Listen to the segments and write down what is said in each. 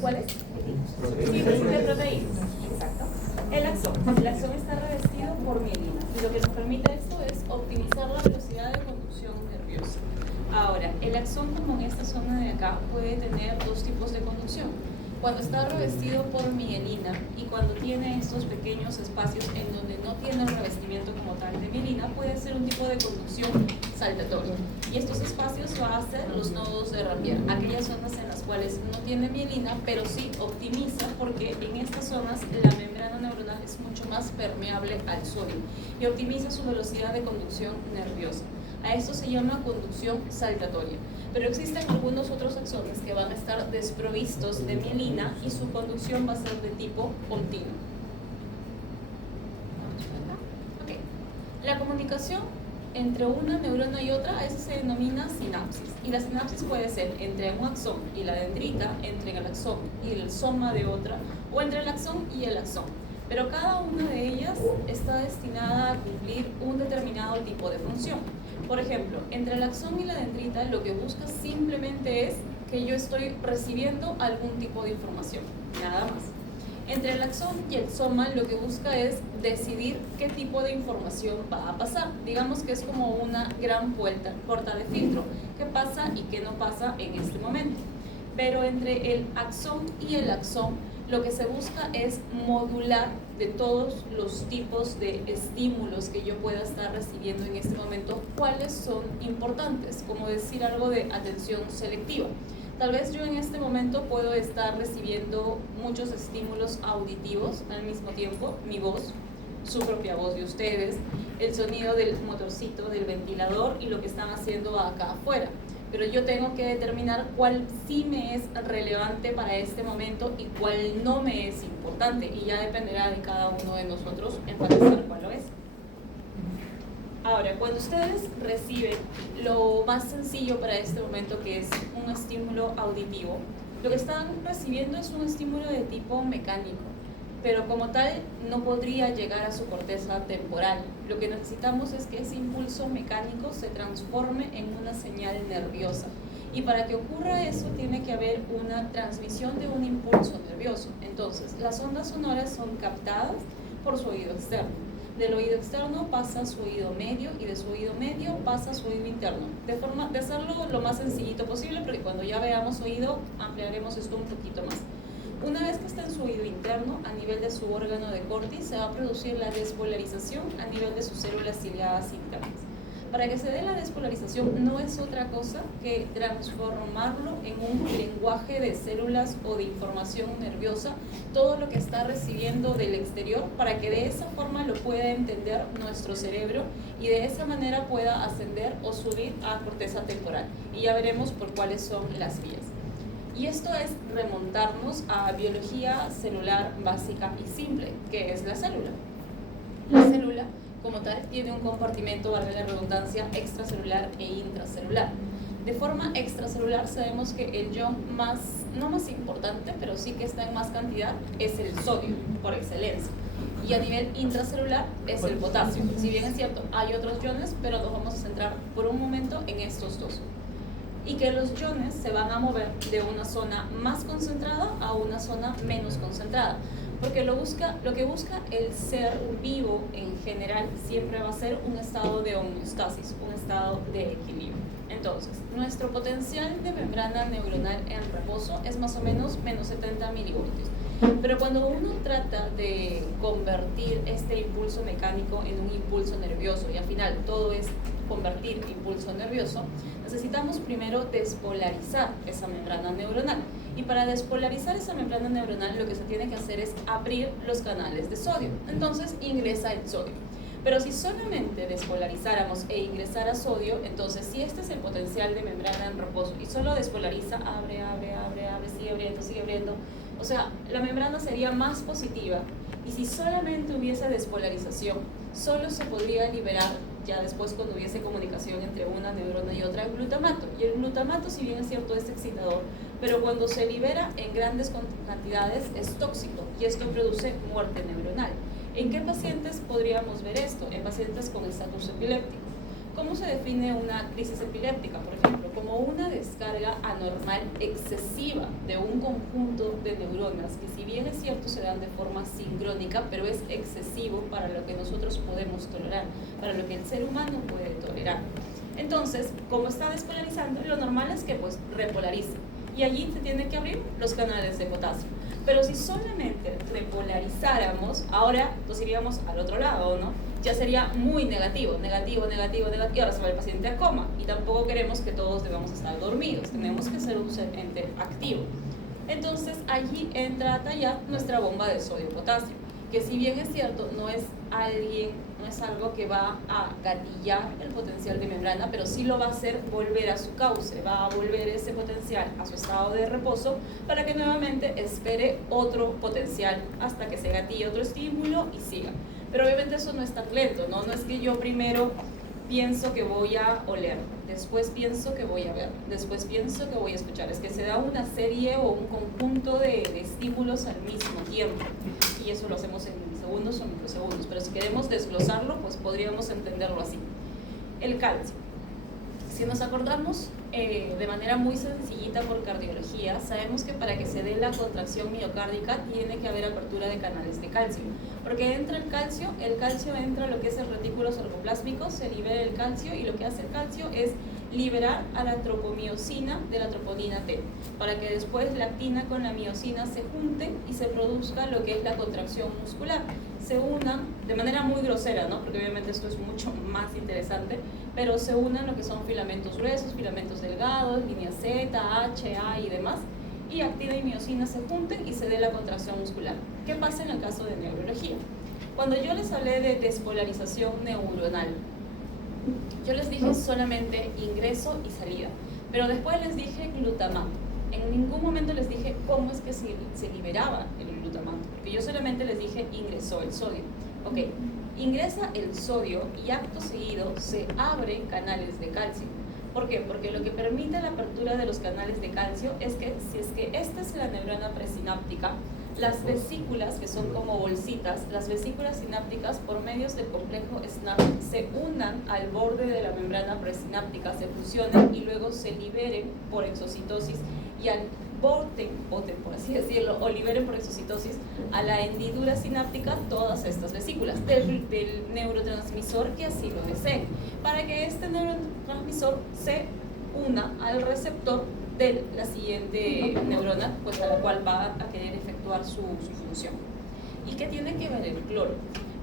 ¿Cuál es? Síntesis de proteínas. Exacto. El axón está revestido por mielina y lo que nos permite esto es optimizar la velocidad de conducción nerviosa. Ahora, el axón, como en esta zona de acá, puede tener dos tipos de conducción. Cuando está revestido por mielina y cuando tiene estos pequeños espacios en donde no tiene el revestimiento como tal de mielina, puede ser un tipo de conducción saltatoria. Y estos espacios va a ser los nodos de Rapier, aquellas zonas en las cuales no tiene mielina, pero sí optimiza porque en estas zonas la membrana neuronal es mucho más permeable al sodio y optimiza su velocidad de conducción nerviosa. A esto se llama conducción saltatoria. Pero existen algunos otros axones que van a estar desprovistos de mielina y su conducción va a ser de tipo continuo. Okay. La comunicación entre una neurona y otra, eso se denomina sinapsis. Y la sinapsis puede ser entre un axón y la dendrita, entre el axón y el soma de otra, o entre el axón y el axón. Pero cada una de ellas está destinada a cumplir un determinado tipo de función. Por ejemplo, entre el axón y la dendrita lo que busca simplemente es que yo estoy recibiendo algún tipo de información, nada más. Entre el axón y el soma lo que busca es decidir qué tipo de información va a pasar. Digamos que es como una gran puerta de filtro, qué pasa y qué no pasa en este momento. Pero entre el axón y el axón lo que se busca es modular de todos los tipos de estímulos que yo pueda estar recibiendo en este momento, cuáles son importantes, como decir algo de atención selectiva. Tal vez yo en este momento puedo estar recibiendo muchos estímulos auditivos al mismo tiempo, mi voz, su propia voz de ustedes, el sonido del motorcito, del ventilador y lo que están haciendo acá afuera. Pero yo tengo que determinar cuál sí me es relevante para este momento y cuál no me es importante, y ya dependerá de cada uno de nosotros enfatizar cuál lo es. Ahora, cuando ustedes reciben lo más sencillo para este momento, que es un estímulo auditivo, lo que están recibiendo es un estímulo de tipo mecánico, pero como tal no podría llegar a su corteza temporal. Lo que necesitamos es que ese impulso mecánico se transforme en una señal nerviosa. Y para que ocurra eso tiene que haber una transmisión de un impulso nervioso. Entonces, las ondas sonoras son captadas por su oído externo. Del oído externo pasa a su oído medio y de su oído medio pasa a su oído interno. De forma de hacerlo lo más sencillito posible, porque cuando ya veamos oído ampliaremos esto un poquito más. Una vez que está en su oído interno, a nivel de su órgano de Corti, se va a producir la despolarización a nivel de sus células ciliadas internas. Para que se dé la despolarización no es otra cosa que transformarlo en un lenguaje de células o de información nerviosa, todo lo que está recibiendo del exterior, para que de esa forma lo pueda entender nuestro cerebro y de esa manera pueda ascender o subir a corteza temporal. Y ya veremos por cuáles son las vías. Y esto es remontarnos a biología celular básica y simple, que es la célula. La célula, como tal, tiene un compartimento, valga la redundancia, extracelular e intracelular. De forma extracelular sabemos que el ion no más importante, pero sí que está en más cantidad, es el sodio, por excelencia. Y a nivel intracelular es el potasio. Si bien es cierto, hay otros iones, pero nos vamos a centrar por un momento en estos dos. Y que los iones se van a mover de una zona más concentrada a una zona menos concentrada, porque lo que busca el ser vivo en general siempre va a ser un estado de homeostasis, un estado de equilibrio. Entonces, nuestro potencial de membrana neuronal en reposo es más o menos menos 70 milivoltios. Pero cuando uno trata de convertir este impulso mecánico en un impulso nervioso, y al final todo es convertir impulso nervioso, necesitamos primero despolarizar esa membrana neuronal. Y para despolarizar esa membrana neuronal lo que se tiene que hacer es abrir los canales de sodio. Entonces ingresa el sodio. Pero si solamente despolarizáramos e ingresara sodio, entonces si este es el potencial de membrana en reposo y solo despolariza, abre, sigue abriendo, o sea, la membrana sería más positiva. Y si solamente hubiese despolarización, solo se podría liberar ya después cuando hubiese comunicación entre una neurona y otra, el glutamato. Y el glutamato, si bien es cierto, es excitador, pero cuando se libera en grandes cantidades es tóxico y esto produce muerte neuronal. ¿En qué pacientes podríamos ver esto? En pacientes con estatus epiléptico. ¿Cómo se define una crisis epiléptica, por ejemplo? Como una descarga anormal excesiva de un conjunto de neuronas que, si bien es cierto, se dan de forma sincrónica, pero es excesivo para lo que nosotros podemos tolerar, para lo que el ser humano puede tolerar. Entonces, como está despolarizando, lo normal es que pues repolarice, y allí se tienen que abrir los canales de potasio. Pero si solamente repolarizáramos, ahora pues iríamos al otro lado, ¿no? Ya sería muy negativo, negativo, negativo, negativo, y ahora se va el paciente a coma, y tampoco queremos que todos debamos estar dormidos, tenemos que ser un ente activo. Entonces allí entra a tallar nuestra bomba de sodio-potasio, que si bien es cierto, no es algo que va a gatillar el potencial de membrana, pero sí lo va a hacer volver a su cauce, va a volver ese potencial a su estado de reposo para que nuevamente espere otro potencial hasta que se gatille otro estímulo y siga. Pero obviamente eso no es tan lento, ¿no? No es que yo primero pienso que voy a oler, después pienso que voy a ver, después pienso que voy a escuchar. Es que se da una serie o un conjunto de estímulos al mismo tiempo, y eso lo hacemos en segundos o microsegundos, pero si queremos desglosarlo, pues podríamos entenderlo así. El calcio. Si nos acordamos de manera muy sencillita por cardiología, sabemos que para que se dé la contracción miocárdica tiene que haber apertura de canales de calcio, porque entra el calcio entra a lo que es el retículo sarcoplásmico, se libera el calcio, y lo que hace el calcio es liberar a la tropomiosina de la troponina T, para que después la actina con la miosina se junten y se produzca lo que es la contracción muscular. Se unan de manera muy grosera, ¿no? Porque obviamente esto es mucho más interesante, pero se unan lo que son filamentos gruesos, filamentos delgados, línea Z, H, A y demás, y actina y miosina se junten y se dé la contracción muscular. ¿Qué pasa en el caso de neurología? Cuando yo les hablé de despolarización neuronal, yo les dije solamente ingreso y salida, pero después les dije glutamato. En ningún momento les dije cómo es que se liberaba el glutamato, porque yo solamente les dije ingresó el sodio. Ok, ingresa el sodio y acto seguido se abren canales de calcio. ¿Por qué? Porque lo que permite la apertura de los canales de calcio es que, si es que esta es la neurona presináptica, las vesículas, que son como bolsitas, las vesículas sinápticas por medios del complejo SNAP se unan al borde de la membrana presináptica, se fusionen y luego se liberen por exocitosis, y al boten, por así decirlo, o liberen por exocitosis a la hendidura sináptica todas estas vesículas del neurotransmisor que así lo desee, para que este neurotransmisor se una al receptor de la siguiente neurona, pues a la cual va a querer efectuar su función. ¿Y qué tiene que ver el cloro?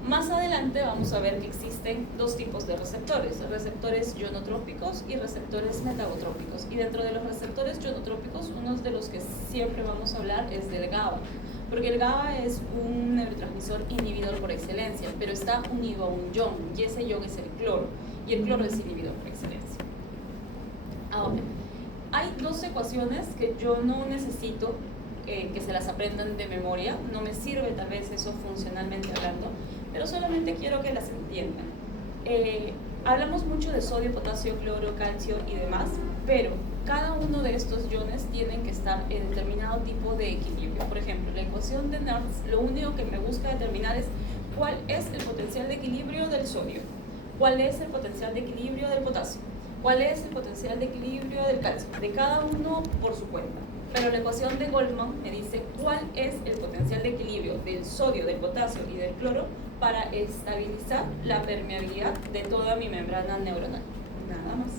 Más adelante vamos a ver que existen dos tipos de receptores ionotrópicos y receptores metagotrópicos. Y dentro de los receptores ionotrópicos, uno de los que siempre vamos a hablar es del GABA, porque el GABA es un neurotransmisor inhibidor por excelencia, pero está unido a un ion, y ese ion es el cloro, y el cloro es inhibidor por excelencia. Ahora, hay dos ecuaciones que yo no necesito que se las aprendan de memoria, no me sirve tal vez eso funcionalmente hablando, pero solamente quiero que las entiendan. Hablamos mucho de sodio, potasio, cloro, calcio y demás, pero cada uno de estos iones tienen que estar en determinado tipo de equilibrio. Por ejemplo, la ecuación de Nernst, lo único que me busca determinar es cuál es el potencial de equilibrio del sodio, cuál es el potencial de equilibrio del potasio, cuál es el potencial de equilibrio del calcio, de cada uno por su cuenta. Pero la ecuación de Goldman me dice cuál es el potencial de equilibrio del sodio, del potasio y del cloro para estabilizar la permeabilidad de toda mi membrana neuronal. Nada más.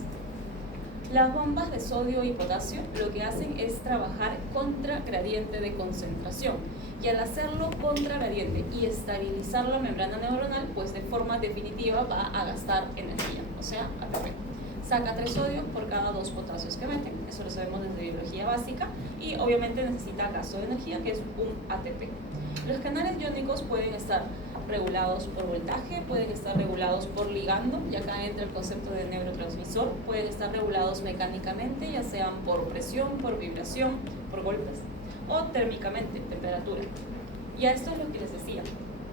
Las bombas de sodio y potasio lo que hacen es trabajar contra gradiente de concentración, y al hacerlo contra gradiente y estabilizar la membrana neuronal, pues de forma definitiva va a gastar energía, o sea, ATP. Saca 3 sodios por cada 2 potasios que meten, eso lo sabemos desde biología básica, y obviamente necesita gasto de energía, que es un ATP. Los canales iónicos pueden estar regulados por voltaje, pueden estar regulados por ligando, y acá entra el concepto de neurotransmisor, pueden estar regulados mecánicamente, ya sean por presión, por vibración, por golpes, o térmicamente, temperatura. Y a esto es lo que les decía,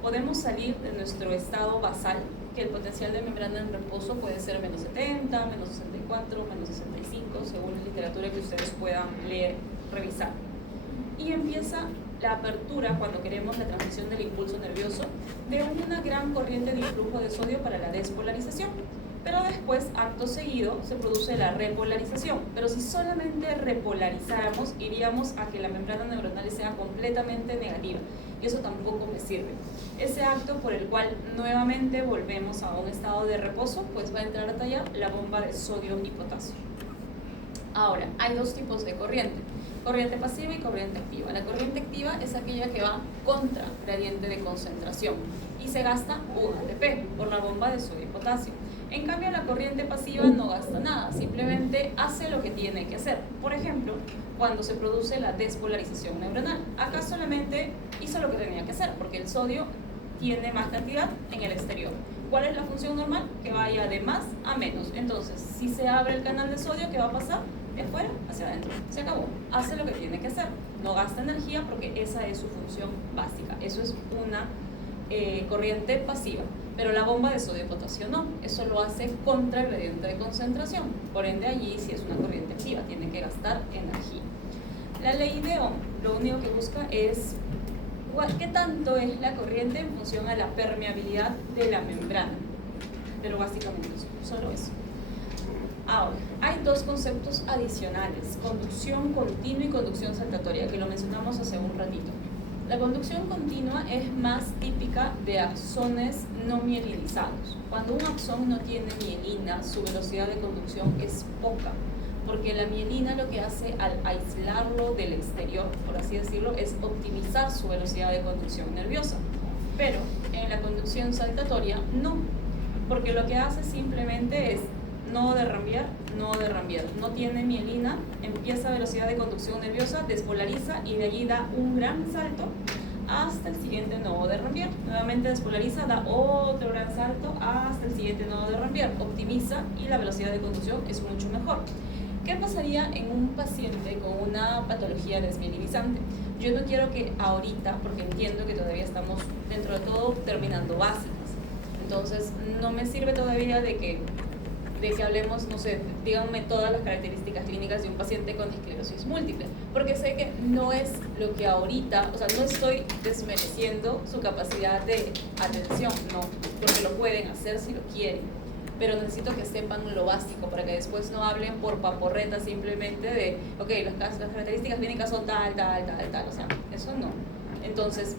podemos salir de nuestro estado basal, que el potencial de membrana en reposo puede ser menos 70, menos 64, menos 65, según la literatura que ustedes puedan leer, revisar. Y empieza la apertura, cuando queremos la transmisión del impulso nervioso, de una gran corriente de influjo de sodio para la despolarización. Pero después, acto seguido, se produce la repolarización. Pero si solamente repolarizáramos, iríamos a que la membrana neuronal sea completamente negativa. Y eso tampoco me sirve. Ese acto por el cual nuevamente volvemos a un estado de reposo, pues va a entrar a tallar la bomba de sodio y potasio. Ahora, hay dos tipos de corriente. Corriente pasiva y corriente activa. La corriente activa es aquella que va contra gradiente de concentración y se gasta 1 ATP por la bomba de sodio y potasio. En cambio, la corriente pasiva no gasta nada, simplemente hace lo que tiene que hacer. Por ejemplo, cuando se produce la despolarización neuronal. Acá solamente hizo lo que tenía que hacer, porque el sodio tiene más cantidad en el exterior. ¿Cuál es la función normal? Que vaya de más a menos. Entonces, si se abre el canal de sodio, ¿qué va a pasar? De afuera hacia adentro. Se acabó. Hace lo que tiene que hacer. No gasta energía porque esa es su función básica. Eso es una corriente pasiva. Pero la bomba de sodio y potasio no. Eso lo hace contra el gradiente de concentración. Por ende, allí sí es una corriente activa. Tiene que gastar energía. La ley de Ohm lo único que busca es qué tanto es la corriente en función a la permeabilidad de la membrana. Pero básicamente eso, solo eso. Ahora, hay dos conceptos adicionales, conducción continua y conducción saltatoria, que lo mencionamos hace un ratito. La conducción continua es más típica de axones no mielinizados. Cuando un axón no tiene mielina, su velocidad de conducción es poca, porque la mielina lo que hace al aislarlo del exterior, por así decirlo, es optimizar su velocidad de conducción nerviosa. Pero en la conducción saltatoria no, porque lo que hace simplemente es nodo de Rambier, no tiene mielina, empieza a velocidad de conducción nerviosa, despolariza y de allí da un gran salto hasta el siguiente nodo de Rambier. Nuevamente despolariza, da otro gran salto hasta el siguiente nodo de Rambier, optimiza y la velocidad de conducción es mucho mejor. ¿Qué pasaría en un paciente con una patología desmielinizante? Yo no quiero que ahorita, porque entiendo que todavía estamos dentro de todo terminando básicas, entonces no me sirve todavía de que hablemos, no sé, díganme todas las características clínicas de un paciente con esclerosis múltiple, porque sé que no es lo que ahorita, o sea, no estoy desmereciendo su capacidad de atención, no, porque lo pueden hacer si lo quieren, pero necesito que sepan lo básico para que después no hablen por paporreta simplemente de, ok, las características clínicas son tal, o sea, eso no. Entonces,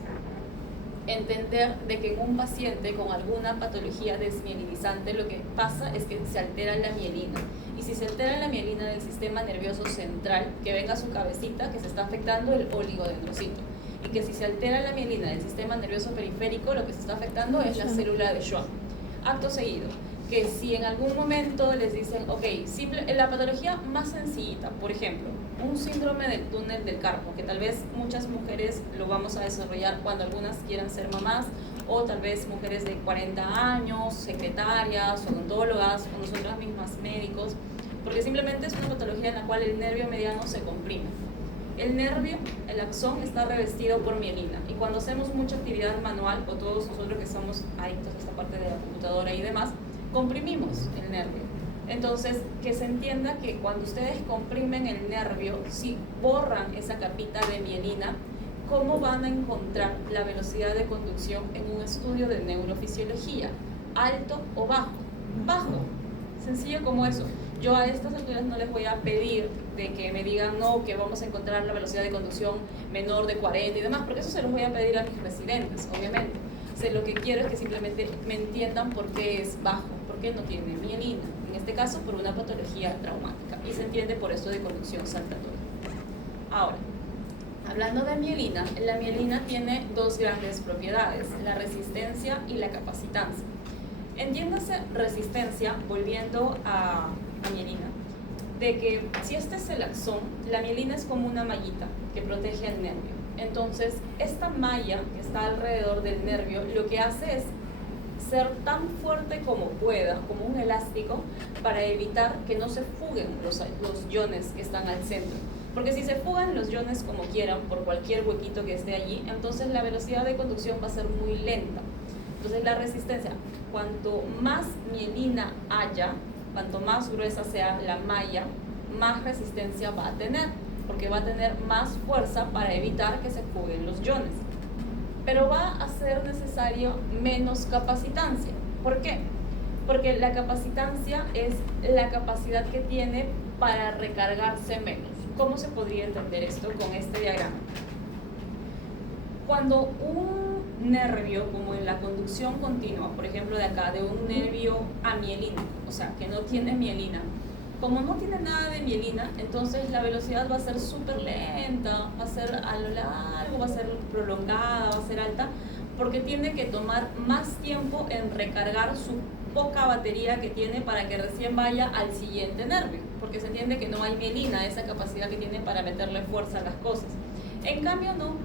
entender de que en un paciente con alguna patología desmielinizante lo que pasa es que se altera la mielina, y si se altera la mielina del sistema nervioso central, que venga a su cabecita, que se está afectando el oligodendrocito, y que si se altera la mielina del sistema nervioso periférico, lo que se está afectando es la célula de Schwann. Acto seguido, que si en algún momento les dicen, ok, la patología más sencillita, por ejemplo, un síndrome del túnel del carpo, que tal vez muchas mujeres lo vamos a desarrollar cuando algunas quieran ser mamás, o tal vez mujeres de 40 años, secretarias, odontólogas, o nosotras mismas médicos, porque simplemente es una patología en la cual el nervio mediano se comprime. El nervio, el axón, está revestido por mielina, y cuando hacemos mucha actividad manual, o todos nosotros que somos adictos a esta parte de la computadora y demás, comprimimos el nervio. Entonces, que se entienda que cuando ustedes comprimen el nervio, si borran esa capita de mielina, ¿cómo van a encontrar la velocidad de conducción en un estudio de neurofisiología? ¿Alto o bajo? Bajo. Sencillo como eso. Yo a estas alturas no les voy a pedir de que me digan no, que vamos a encontrar la velocidad de conducción menor de 40 y demás, porque eso se los voy a pedir a mis residentes, obviamente. Lo que quiero es que simplemente me entiendan por qué es bajo, por qué no tiene mielina. En este caso, por una patología traumática. Y se entiende por esto de conducción saltatoria. Ahora, hablando de mielina, la mielina tiene dos grandes propiedades, la resistencia y la capacitancia. Entiéndase resistencia, volviendo a mielina, de que si este es el axón, la mielina es como una mallita que protege al nervio. Entonces, esta malla que está alrededor del nervio, lo que hace es ser tan fuerte como pueda, como un elástico, para evitar que no se fuguen los iones que están al centro. Porque si se fugan los iones como quieran, por cualquier huequito que esté allí, entonces la velocidad de conducción va a ser muy lenta. Entonces la resistencia, cuanto más mielina haya, cuanto más gruesa sea la malla, más resistencia va a tener, porque va a tener más fuerza para evitar que se fuguen los iones. Pero va a ser necesario menos capacitancia. ¿Por qué? Porque la capacitancia es la capacidad que tiene para recargarse menos. ¿Cómo se podría entender esto con este diagrama? Cuando un nervio, como en la conducción continua, por ejemplo de acá, de un nervio amielínico, o sea, que no tiene mielina, como no tiene nada de mielina, entonces la velocidad va a ser súper lenta, va a ser a lo largo, va a ser prolongada, va a ser alta, porque tiene que tomar más tiempo en recargar su poca batería que tiene para que recién vaya al siguiente nervio, porque se entiende que no hay mielina, esa capacidad que tiene para meterle fuerza a las cosas. En cambio no,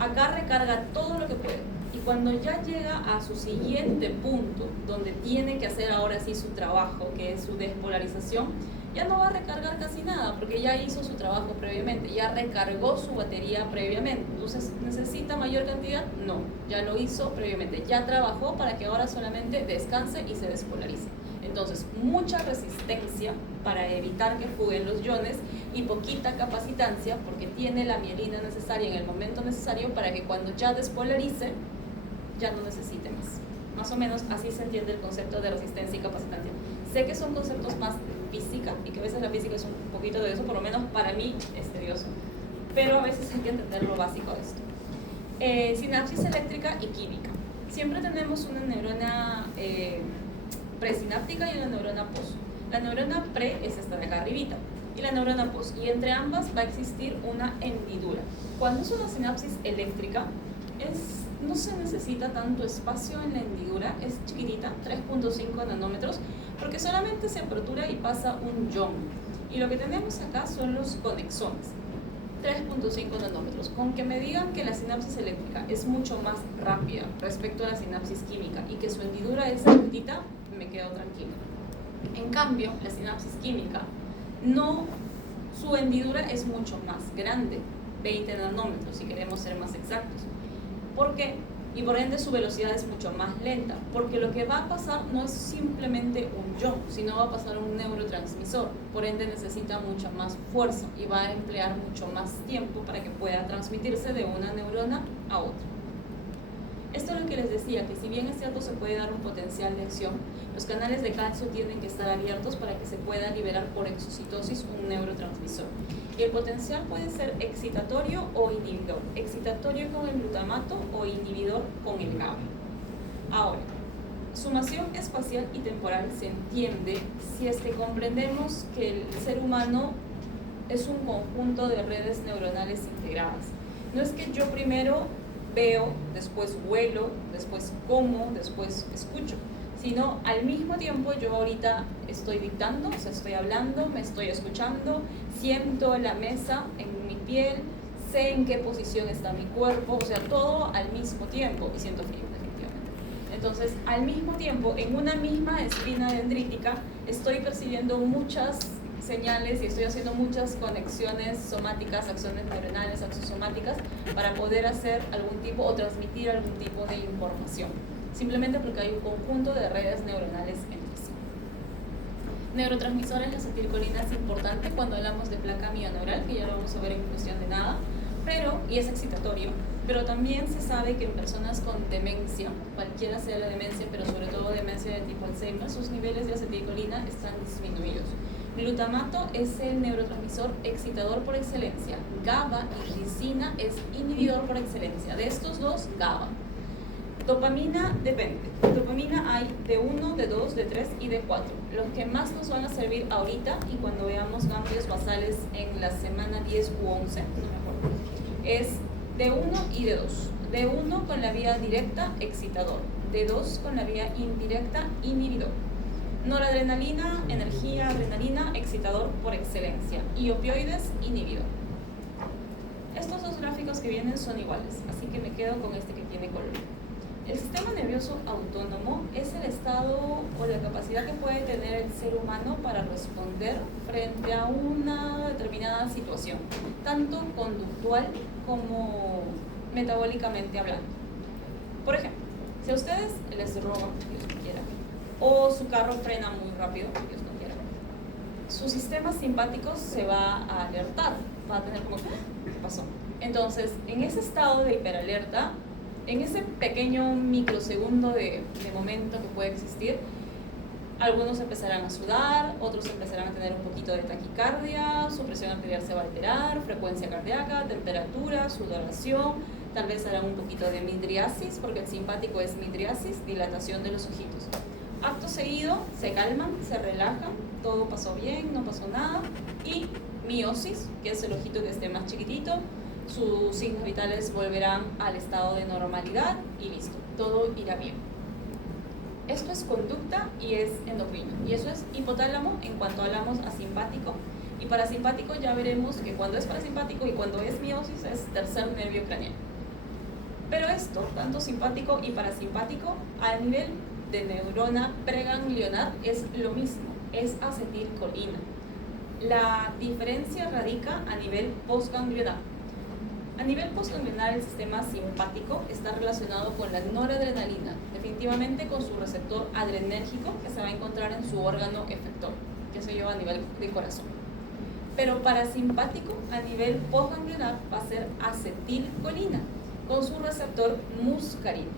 acá recarga todo lo que puede, y cuando ya llega a su siguiente punto, donde tiene que hacer ahora sí su trabajo, que es su despolarización, ya no va a recargar casi nada, porque ya hizo su trabajo previamente, ya recargó su batería previamente. Entonces, ¿necesita mayor cantidad? No, ya lo hizo previamente, ya trabajó para que ahora solamente descanse y se despolarice. Entonces, mucha resistencia para evitar que fuguen los iones y poquita capacitancia porque tiene la mielina necesaria en el momento necesario para que cuando ya despolarice, ya no necesite más. Más o menos así se entiende el concepto de resistencia y capacitancia. Sé que son conceptos más física y que a veces la física es un poquito de eso, por lo menos para mí es tedioso, pero a veces hay que entender lo básico de esto. Sinapsis eléctrica y química. Siempre tenemos una neurona presináptica y una neurona post. La neurona pre es esta de acá arribita y la neurona post, y entre ambas va a existir una hendidura. Cuando es una sinapsis eléctrica, no se necesita tanto espacio en la hendidura, es chiquitita, 3.5 nanómetros, porque solamente se apertura y pasa un ion. Y lo que tenemos acá son los conexones, 3.5 nanómetros. Con que me digan que la sinapsis eléctrica es mucho más rápida respecto a la sinapsis química y que su hendidura es chiquitita, me quedo tranquila. En cambio, la sinapsis química, su hendidura es mucho más grande, 20 nanómetros si queremos ser más exactos. ¿Por qué? Y por ende su velocidad es mucho más lenta, porque lo que va a pasar no es simplemente un ion, sino va a pasar un neurotransmisor, por ende necesita mucha más fuerza y va a emplear mucho más tiempo para que pueda transmitirse de una neurona a otra. Esto es lo que les decía, que si bien es cierto se puede dar un potencial de acción, los canales de calcio tienen que estar abiertos para que se pueda liberar por exocitosis un neurotransmisor. Y el potencial puede ser excitatorio o inhibidor. Excitatorio con el glutamato o inhibidor con el GABA. Ahora, sumación espacial y temporal se entiende si es que comprendemos que el ser humano es un conjunto de redes neuronales integradas. No es que yo primero veo, después huelo, después como, después escucho, sino al mismo tiempo yo ahorita estoy dictando, o sea, estoy hablando, me estoy escuchando, siento la mesa en mi piel, sé en qué posición está mi cuerpo, o sea, todo al mismo tiempo, y siento frío, definitivamente. Entonces, al mismo tiempo, en una misma espina dendrítica, estoy percibiendo muchas señales y estoy haciendo muchas conexiones somáticas, acciones neuronales, axosomáticas, para poder hacer algún tipo o transmitir algún tipo de información, simplemente porque hay un conjunto de redes neuronales entre sí. Neurotransmisores, la acetilcolina es importante cuando hablamos de placa mioneural, que ya lo vamos a ver en cuestión de nada, y es excitatorio, pero también se sabe que en personas con demencia, cualquiera sea la demencia, pero sobre todo demencia de tipo Alzheimer, sus niveles de acetilcolina están disminuidos. Glutamato es el neurotransmisor excitador por excelencia. GABA y lisina es inhibidor por excelencia. De estos dos, GABA. Dopamina depende. Dopamina hay de 1, de 2, de 3 y de 4. Los que más nos van a servir ahorita y cuando veamos ganglios basales en la semana 10 u 11, no me acuerdo, es de 1 y de 2. De 1 con la vía directa, excitador. De 2 con la vía indirecta, inhibidor. Noradrenalina, energía, adrenalina, excitador por excelencia. Y opioides, inhibidor. Estos dos gráficos que vienen son iguales, así que me quedo con este que tiene color. El sistema nervioso autónomo es el estado o la capacidad que puede tener el ser humano para responder frente a una determinada situación, tanto conductual como metabólicamente hablando. Por ejemplo, si a ustedes les roban, Dios no quiera, o su carro frena muy rápido, Dios no quiera, su sistema simpático se va a alertar, va a tener como, ¿qué pasó? Entonces, en ese estado de hiperalerta, en ese pequeño microsegundo de momento que puede existir, Algunos empezarán a sudar, otros empezarán a tener un poquito de taquicardia, su presión arterial se va a alterar, frecuencia cardíaca, temperatura, sudoración, tal vez harán un poquito de midriasis, porque el simpático es midriasis, dilatación de los ojitos. Acto seguido, se calman, se relajan, todo pasó bien, no pasó nada, y miosis, que es el ojito que esté más chiquitito, sus signos vitales volverán al estado de normalidad y listo, todo irá bien. Esto es conducta y es endocrino, y eso es hipotálamo en cuanto hablamos a simpático, y parasimpático ya veremos que cuando es parasimpático y cuando es miosis es tercer nervio craneal. Pero esto, tanto simpático y parasimpático, a nivel de neurona preganglionar es lo mismo, es acetilcolina. La diferencia radica a nivel postganglionar. A nivel postganglionar, el sistema simpático está relacionado con la noradrenalina, definitivamente con su receptor adrenérgico que se va a encontrar en su órgano efector, que se lleva a nivel de corazón. Pero parasimpático, a nivel postganglionar, va a ser acetilcolina, con su receptor muscarino.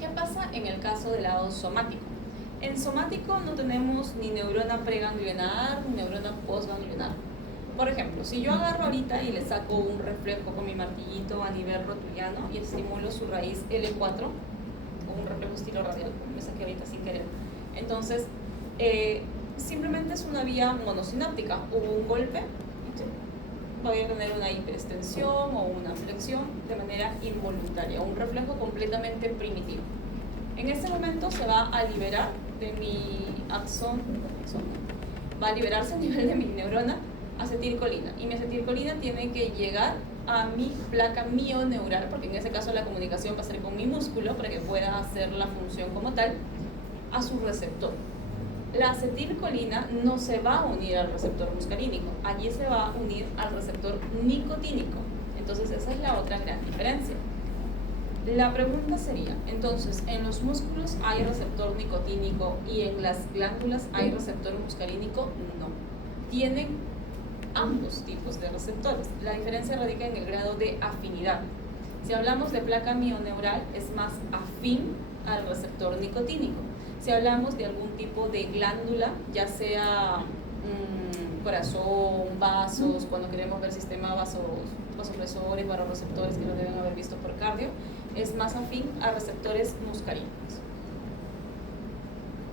¿Qué pasa en el caso del lado somático? En somático no tenemos ni neurona preganglionar ni neurona postganglionar. Por ejemplo, si yo agarro ahorita y le saco un reflejo con mi martillito a nivel rotuliano y estimulo su raíz L4, o un reflejo estilo radial, me saqué ahorita sin querer, entonces simplemente es una vía monosináptica. Hubo un golpe, voy a tener una hiperextensión o una flexión de manera involuntaria, un reflejo completamente primitivo. En ese momento se va a liberar de mi axón, va a liberarse a nivel de mi neurona acetilcolina, y mi acetilcolina tiene que llegar a mi placa mioneural, porque en ese caso la comunicación va a ser con mi músculo para que pueda hacer la función como tal, a su receptor. La acetilcolina no se va a unir al receptor muscarínico, allí se va a unir al receptor nicotínico. Entonces esa es la otra gran diferencia. La pregunta sería, entonces, ¿en los músculos hay receptor nicotínico y en las glándulas hay receptor muscarínico? No. Tienen ambos tipos de receptores. La diferencia radica en el grado de afinidad. Si hablamos de placa mioneural, es más afín al receptor nicotínico. Si hablamos de algún tipo de glándula, ya sea corazón, vasos, cuando queremos ver sistema vasopresores, vasoreceptores, que lo deben haber visto por cardio, es más afín a receptores muscarínicos.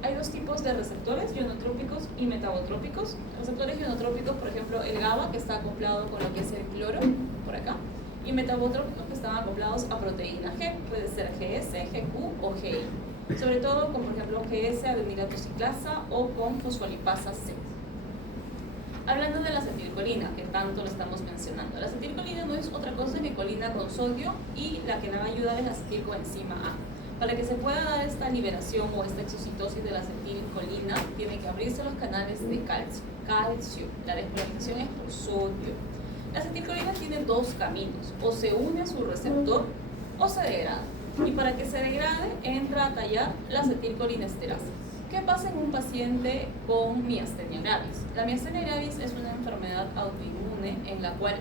Hay dos tipos de receptores, ionotrópicos y metabotrópicos. Receptores ionotrópicos, por ejemplo, el GABA, que está acoplado con lo que es el cloro, por acá, y metabotrópicos que están acoplados a proteína G, puede ser GS, GQ o GI, sobre todo con, por ejemplo, GS, adenilatoxiclasa o con fosfolipasa C. Hablando de la acetilcolina, que tanto lo estamos mencionando, la acetilcolina no es otra cosa que colina con sodio, y la que le va a ayudar es la acetilcoenzima A. Para que se pueda dar esta liberación o esta exocitosis de la acetilcolina, tiene que abrirse los canales de calcio. La despolarización es por sodio. La acetilcolina tiene dos caminos: o se une a su receptor o se degrada. Y para que se degrade, entra a tallar la acetilcolinesterasa. ¿Qué pasa en un paciente con miastenia gravis? La miastenia gravis es una enfermedad autoinmune en la cual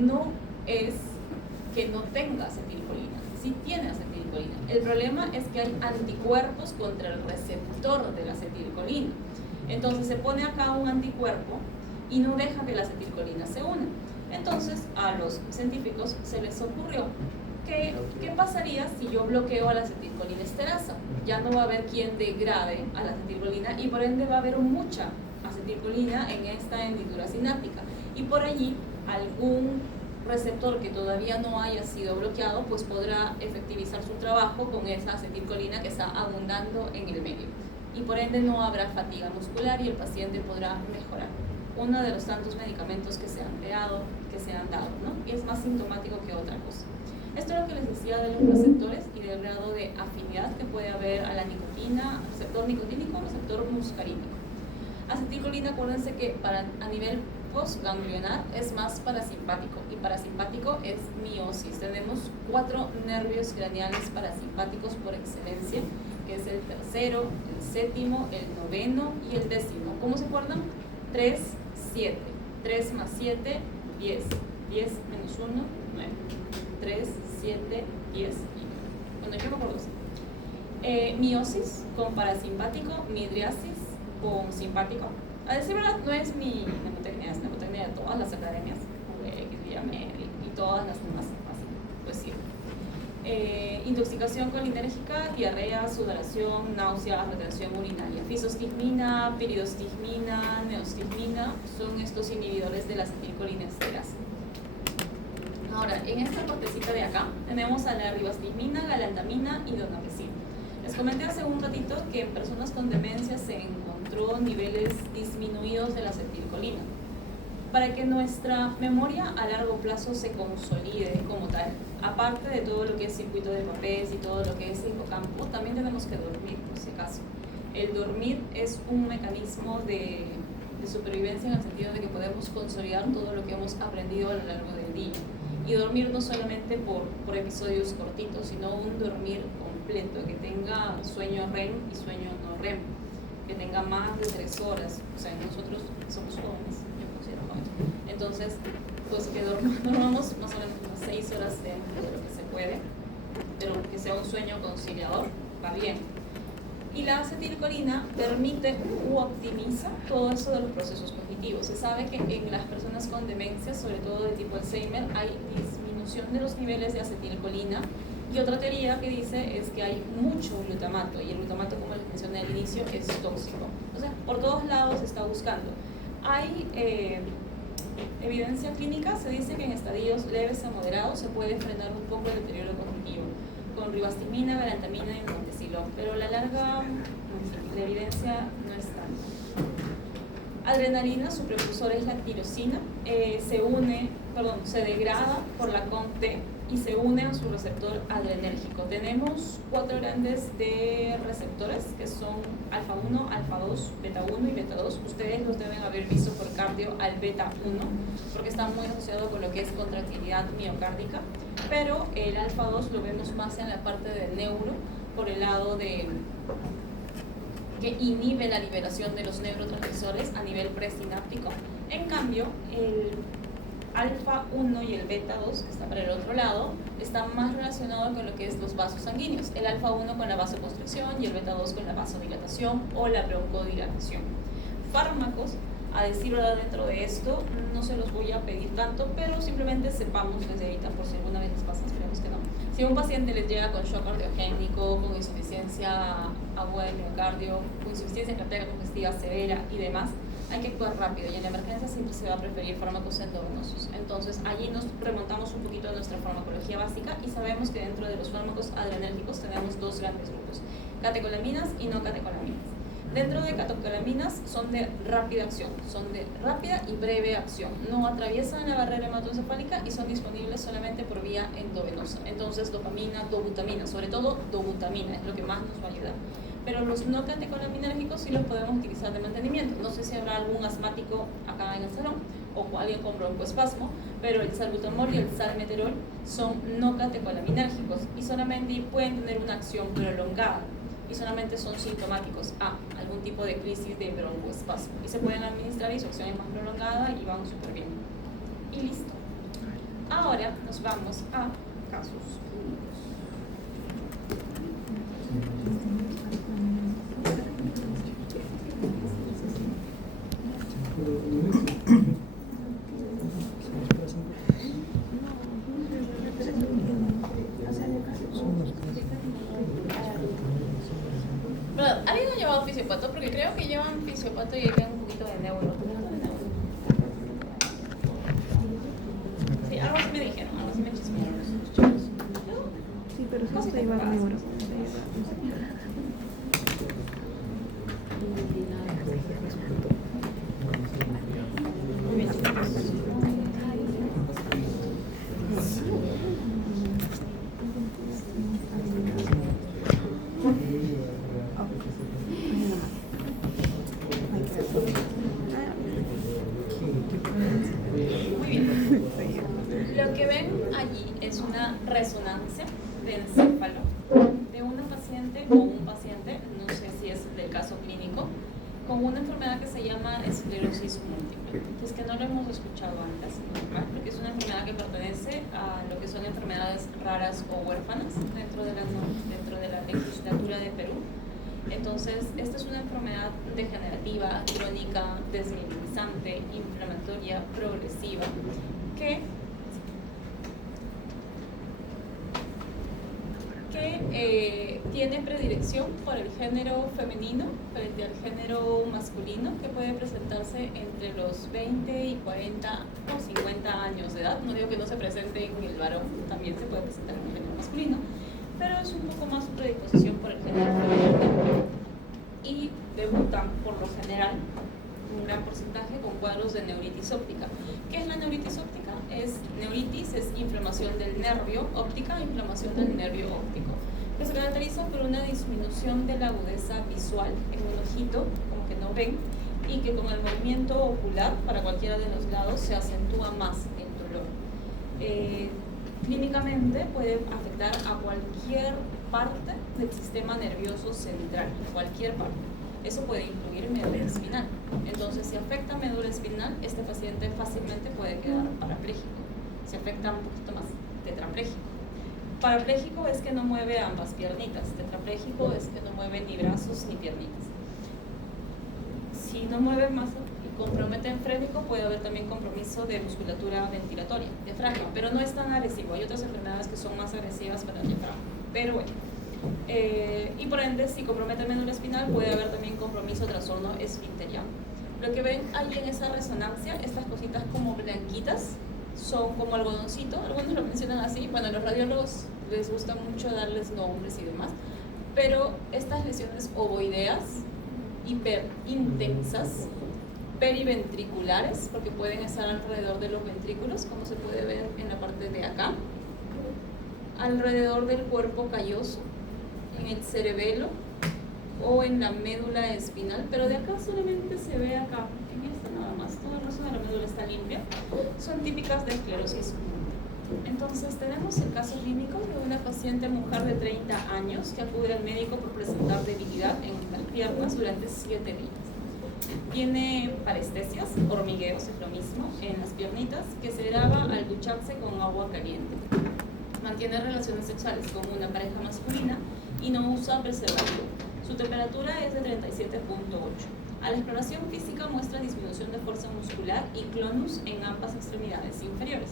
no es que no tenga acetilcolina, sí tiene acetilcolina. El problema es que hay anticuerpos contra el receptor de la acetilcolina. Entonces se pone acá un anticuerpo y no deja que la acetilcolina se una. Entonces a los científicos se les ocurrió que ¿qué pasaría si yo bloqueo a la acetilcolinesterasa? Ya no va a haber quien degrade a la acetilcolina y por ende va a haber mucha acetilcolina en esta hendidura sináptica, y por allí algún receptor que todavía no haya sido bloqueado pues podrá efectivizar su trabajo con esa acetilcolina que está abundando en el medio, y por ende no habrá fatiga muscular y el paciente podrá mejorar. Uno de los tantos medicamentos que se han creado, que se han dado, ¿no? Y es más sintomático que otra cosa. Esto es lo que les decía de los receptores y del grado de afinidad que puede haber a la nicotina, receptor nicotínico, receptor muscarínico. Acetilcolina, acuérdense que a nivel postganglionar es más parasimpático, y parasimpático es miosis. Tenemos 4 nervios craneales parasimpáticos por excelencia, que es el tercero, el séptimo, el noveno y el décimo. ¿Cómo se acuerdan? 3, 7. 3 más 7, 10. 10 menos 1, 9. 3, 7, 10 y 9. Bueno, yo me acuerdo así. Miosis con parasimpático, midriasis con simpático. A decir verdad, no es mi mnemotecnia, es mnemotecnia de todas las academias, y todas las demás, así, pues sí. Intoxicación colinérgica, diarrea, sudoración, náuseas, retención urinaria. Fisostigmina, piridostigmina, neostigmina son estos inhibidores de la acetilcolinesterasa. Ahora, en esta partecita de acá tenemos a la ribastigmina, galantamina y donapecina. Les comenté hace un ratito que en personas con demencia se encontró niveles disminuidos de la acetilcolina. Para que nuestra memoria a largo plazo se consolide como tal, aparte de todo lo que es circuito de Papez y todo lo que es hipocampo, también tenemos que dormir, por si acaso. El dormir es un mecanismo de supervivencia en el sentido de que podemos consolidar todo lo que hemos aprendido a lo largo del día. Y dormir no solamente por episodios cortitos, sino un dormir completo, que tenga sueño REM y sueño no REM, que tenga más de 3 horas. O sea, nosotros somos jóvenes, yo considero jóvenes. Entonces, pues que dormamos más o menos unas 6 horas de lo que se puede, pero que sea un sueño conciliador, va bien. Y la acetilcolina permite u optimiza todo eso de los procesos cognitivos. Se sabe que en las personas con demencia, sobre todo de tipo Alzheimer, hay disminución de los niveles de acetilcolina. Y otra teoría que dice es que hay mucho glutamato, y el glutamato, como les mencioné al inicio, es tóxico. O sea, por todos lados se está buscando. Hay evidencia clínica, se dice que en estadios leves a moderados se puede frenar un poco el deterioro cognitivo con ribastigmina, galantamina y nortezilón, pero a la larga la evidencia no es tanta. Adrenalina, su precursor es la tirosina, se degrada por la COMT y se une a su receptor adrenérgico. Tenemos 4 grandes de receptores que son alfa 1, alfa 2, beta 1 y beta 2. Ustedes los deben haber visto por cardio al beta 1 porque está muy asociado con lo que es contractilidad miocárdica, pero el alfa 2 lo vemos más en la parte del neuro, por el lado de que inhibe la liberación de los neurotransmisores a nivel presináptico. En cambio, el alfa 1 y el beta 2, que está para el otro lado, están más relacionados con lo que es los vasos sanguíneos. El alfa 1 con la vasoconstricción y el beta 2 con la vasodilatación o la broncodilatación. Fármacos, a decir verdad, dentro de esto no se los voy a pedir tanto, pero simplemente sepamos desde ahorita, por si alguna vez les pasa, esperemos que no. Si a un paciente les llega con shock cardiogénico, con insuficiencia aguda del miocardio, con insuficiencia cardíaca congestiva severa y demás, hay que actuar rápido, y en la emergencia siempre se va a preferir fármacos endovenosos. Entonces allí nos remontamos un poquito a nuestra farmacología básica y sabemos que dentro de los fármacos adrenérgicos tenemos 2 grandes grupos: catecolaminas y no catecolaminas. Dentro de catecolaminas son de rápida acción, son de rápida y breve acción, no atraviesan la barrera hematoencefálica y son disponibles solamente por vía endovenosa. Entonces dopamina, dobutamina, sobre todo dobutamina es lo que más nos va a ayudar. Pero los no catecolinérgicos sí los podemos utilizar de mantenimiento. No sé si habrá algún asmático acá en el salón o alguien con broncoespasmo, pero el salbutamol y el salmeterol son no catecolinérgicos y solamente pueden tener una acción prolongada y solamente son sintomáticos a algún tipo de crisis de broncoespasmo y se pueden administrar y su acción es más prolongada y van súper bien. Y listo. Ahora nos vamos a casos clínicos. Pero, ¿alguien ha llevado fisiopato? Porque creo que llevan fisiopato y llevan un poquito de neuro. Sí, algo así me dijeron, algo así me chismearon los chicos. Sí, pero sí se lleva neuro. Muy bien, chicos. Muy bien. Lo que ven allí es una resonancia de encéfalo de una paciente o un paciente, no sé si es del caso clínico, con una enfermedad que se llama esclerosis múltiple. Es que no lo hemos escuchado antes, ¿verdad? Porque es una enfermedad que pertenece a lo que que son enfermedades raras o huérfanas dentro de la legislatura de Perú. Entonces, esta es una enfermedad degenerativa, crónica, desmineralizante, inflamatoria, progresiva, que tiene predilección por el género femenino frente al género masculino, que puede presentarse entre los 20 y 40 o 50 años de edad. No digo que no se presente en el varón, también se puede presentar en el género masculino, pero es un poco más su predisposición por el género femenino. Y debutan, por lo general, un gran porcentaje con cuadros de neuritis óptica. ¿Qué es la neuritis óptica? Neuritis es inflamación del nervio, óptica, inflamación del nervio óptico, que se caracteriza por una disminución de la agudeza visual en un ojito, como que no ven, y que con el movimiento ocular para cualquiera de los lados se acentúa más el dolor. Clínicamente puede afectar a cualquier parte del sistema nervioso central, cualquier parte. Eso puede incluir médula espinal. Entonces, si afecta médula espinal, este paciente fácilmente puede quedar parapléjico. Si afecta un poquito más, tetrapléjico. Parapléjico es que no mueve ambas piernitas. Tetrapléjico es que no mueve ni brazos ni piernitas. Si no mueve más y compromete el frénico, puede haber también compromiso de musculatura ventilatoria, diafragma, pero no es tan agresivo. Hay otras enfermedades que son más agresivas para el diafragma. Pero bueno. Y por ende, si compromete médula espinal, puede haber también compromiso trastorno esfinteriano. Lo que ven ahí en esa resonancia, estas cositas como blanquitas, son como algodoncito, algunos lo mencionan así. Bueno, a los radiólogos les gusta mucho darles nombres y demás, pero estas lesiones ovoideas, hiperintensas, periventriculares, porque pueden estar alrededor de los ventrículos, como se puede ver en la parte de acá, alrededor del cuerpo calloso, en el cerebelo o en la médula espinal, pero de acá solamente se ve acá, en esta nada más, todo el resto de la médula está limpia, son típicas de esclerosis. Entonces tenemos el caso clínico de una paciente mujer de 30 años que acude al médico por presentar debilidad en las piernas durante 7 días. Tiene parestesias, hormigueos, es lo mismo, en las piernitas, que se graba al ducharse con agua caliente. Mantiene relaciones sexuales con una pareja masculina y no usa preservativo. Su temperatura es de 37.8. A la exploración física muestra disminución de fuerza muscular y clonus en ambas extremidades inferiores.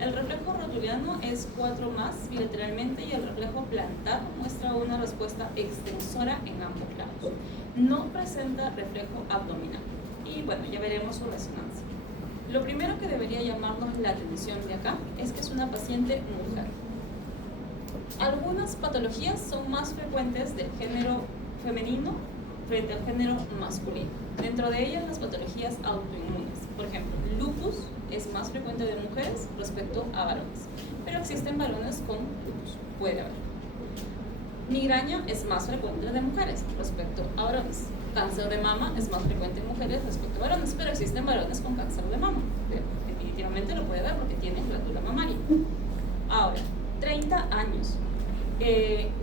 El reflejo rotuliano es 4 más bilateralmente y el reflejo plantar muestra una respuesta extensora en ambos lados. No presenta reflejo abdominal. Y bueno, ya veremos su resonancia. Lo primero que debería llamarnos la atención de acá es que es una paciente mujer. Algunas patologías son más frecuentes del género femenino frente al género masculino. Dentro de ellas, las patologías autoinmunes. Por ejemplo, lupus es más frecuente de mujeres respecto a varones, pero existen varones con lupus, puede haber. Migraña es más frecuente de mujeres respecto a varones. Cáncer de mama es más frecuente en mujeres respecto a varones, pero existen varones con cáncer de mama. Definitivamente lo puede haber porque tiene glándula mamaria. Ahora, 30 años.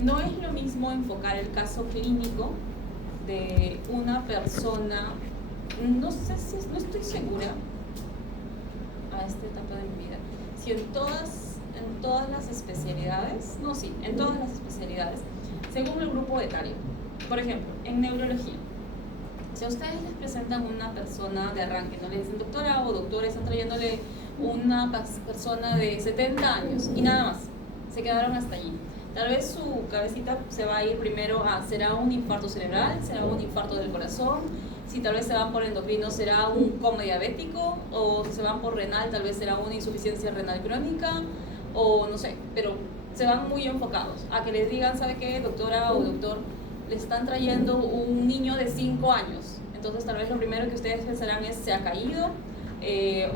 No es lo mismo enfocar el caso clínico de una persona, no estoy segura a esta etapa de mi vida, si en todas las especialidades, en todas las especialidades, según el grupo etario. Por ejemplo, en neurología, si a ustedes les presentan una persona de arranque, no le dicen doctora o doctor, están trayéndole una persona de 70 años y nada más, se quedaron hasta allí. Tal vez su cabecita se va a ir primero a, ¿será un infarto cerebral? ¿Será un infarto del corazón? Si tal vez se van por endocrino, ¿será un coma diabético? O si se van por renal, tal vez será una insuficiencia renal crónica, o no sé, pero se van muy enfocados a que les digan, ¿sabe qué, doctora o doctor? Le están trayendo un niño de 5 años. Entonces tal vez lo primero que ustedes pensarán es, ¿se ha caído?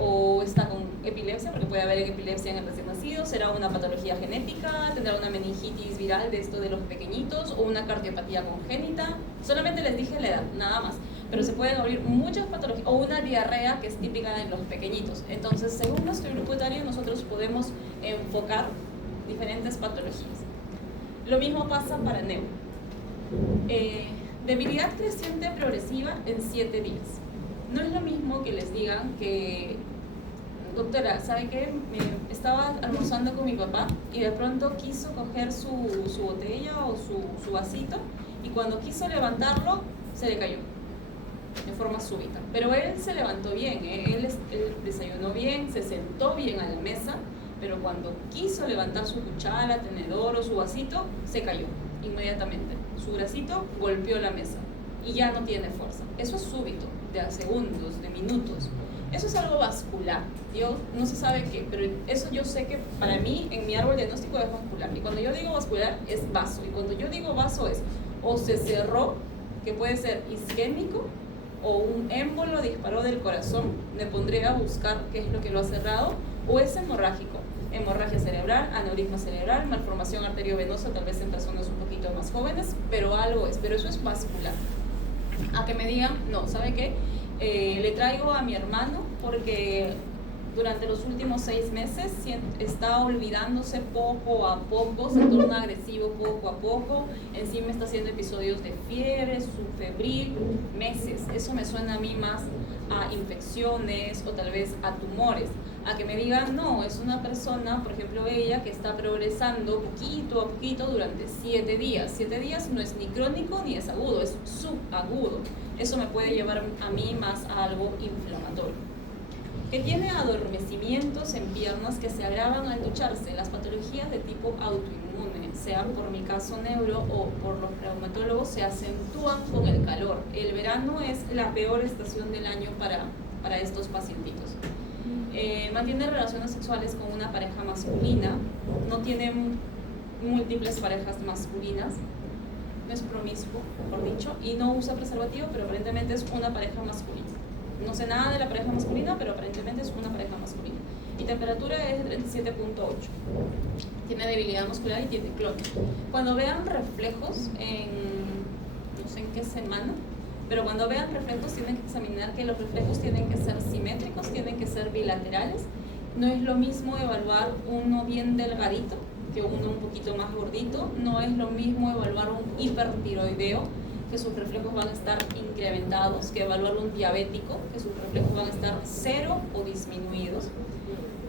O está con epilepsia, porque puede haber epilepsia en el recién nacido, será una patología genética, tendrá una meningitis viral de esto de los pequeñitos, o una cardiopatía congénita. Solamente les dije la edad, nada más, pero se pueden abrir muchas patologías, o una diarrea que es típica en los pequeñitos. Entonces, según nuestro grupo etario, nosotros podemos enfocar diferentes patologías. Lo mismo pasa para neuro. Debilidad creciente progresiva en 7 días. No es lo mismo que les digan que doctora, ¿sabe qué? Estaba almorzando con mi papá y de pronto quiso coger su botella o su vasito y cuando quiso levantarlo se le cayó de forma súbita. Pero él se levantó bien, él desayunó bien, se sentó bien a la mesa, pero cuando quiso levantar su cuchara, tenedor o su vasito, se cayó inmediatamente. Su bracito golpeó la mesa y ya no tiene fuerza. Eso es súbito, de a segundos, de minutos. Eso es algo vascular. Dios no se sabe qué, pero eso yo sé que para mí en mi árbol diagnóstico es vascular. Y cuando yo digo vascular es vaso. Y cuando yo digo vaso es o se cerró, que puede ser isquémico, o un émbolo disparó del corazón. Me pondré a buscar qué es lo que lo ha cerrado, o es hemorrágico. Hemorragia cerebral, aneurisma cerebral, malformación arteriovenosa, tal vez en personas un poquito más jóvenes, pero algo es. Pero eso es vascular. A que me digan, no, ¿sabe qué? Le traigo a mi hermano porque durante los últimos 6 meses está olvidándose poco a poco, se torna agresivo poco a poco, encima está haciendo episodios de fiebre, subfebril, meses. Eso me suena a mí más a infecciones o tal vez a tumores. A que me digan, no, es una persona, por ejemplo ella, que está progresando poquito a poquito durante 7 días. 7 días no es ni crónico ni es agudo, es subagudo. Eso me puede llevar a mí más a algo inflamatorio. Que tiene adormecimientos en piernas que se agravan al ducharse. Las patologías de tipo autoinmune, sea por mi caso neuro o por los reumatólogos, se acentúan con el calor. El verano es la peor estación del año para estos pacientitos. Mantiene relaciones sexuales con una pareja masculina, no tiene múltiples parejas masculinas, no es promiscuo, por dicho, y no usa preservativo, pero aparentemente es una pareja masculina. No sé nada de la pareja masculina, pero aparentemente es una pareja masculina. Y temperatura es de 37.8. Tiene debilidad muscular y tiene clon. Cuando vean reflejos no sé en qué semana, pero cuando vean reflejos tienen que examinar que los reflejos tienen que ser simétricos, tienen que ser bilaterales. No es lo mismo evaluar uno bien delgadito que uno un poquito más gordito. No es lo mismo evaluar un hipertiroideo, que sus reflejos van a estar incrementados, que evaluar un diabético, que sus reflejos van a estar 0 o disminuidos,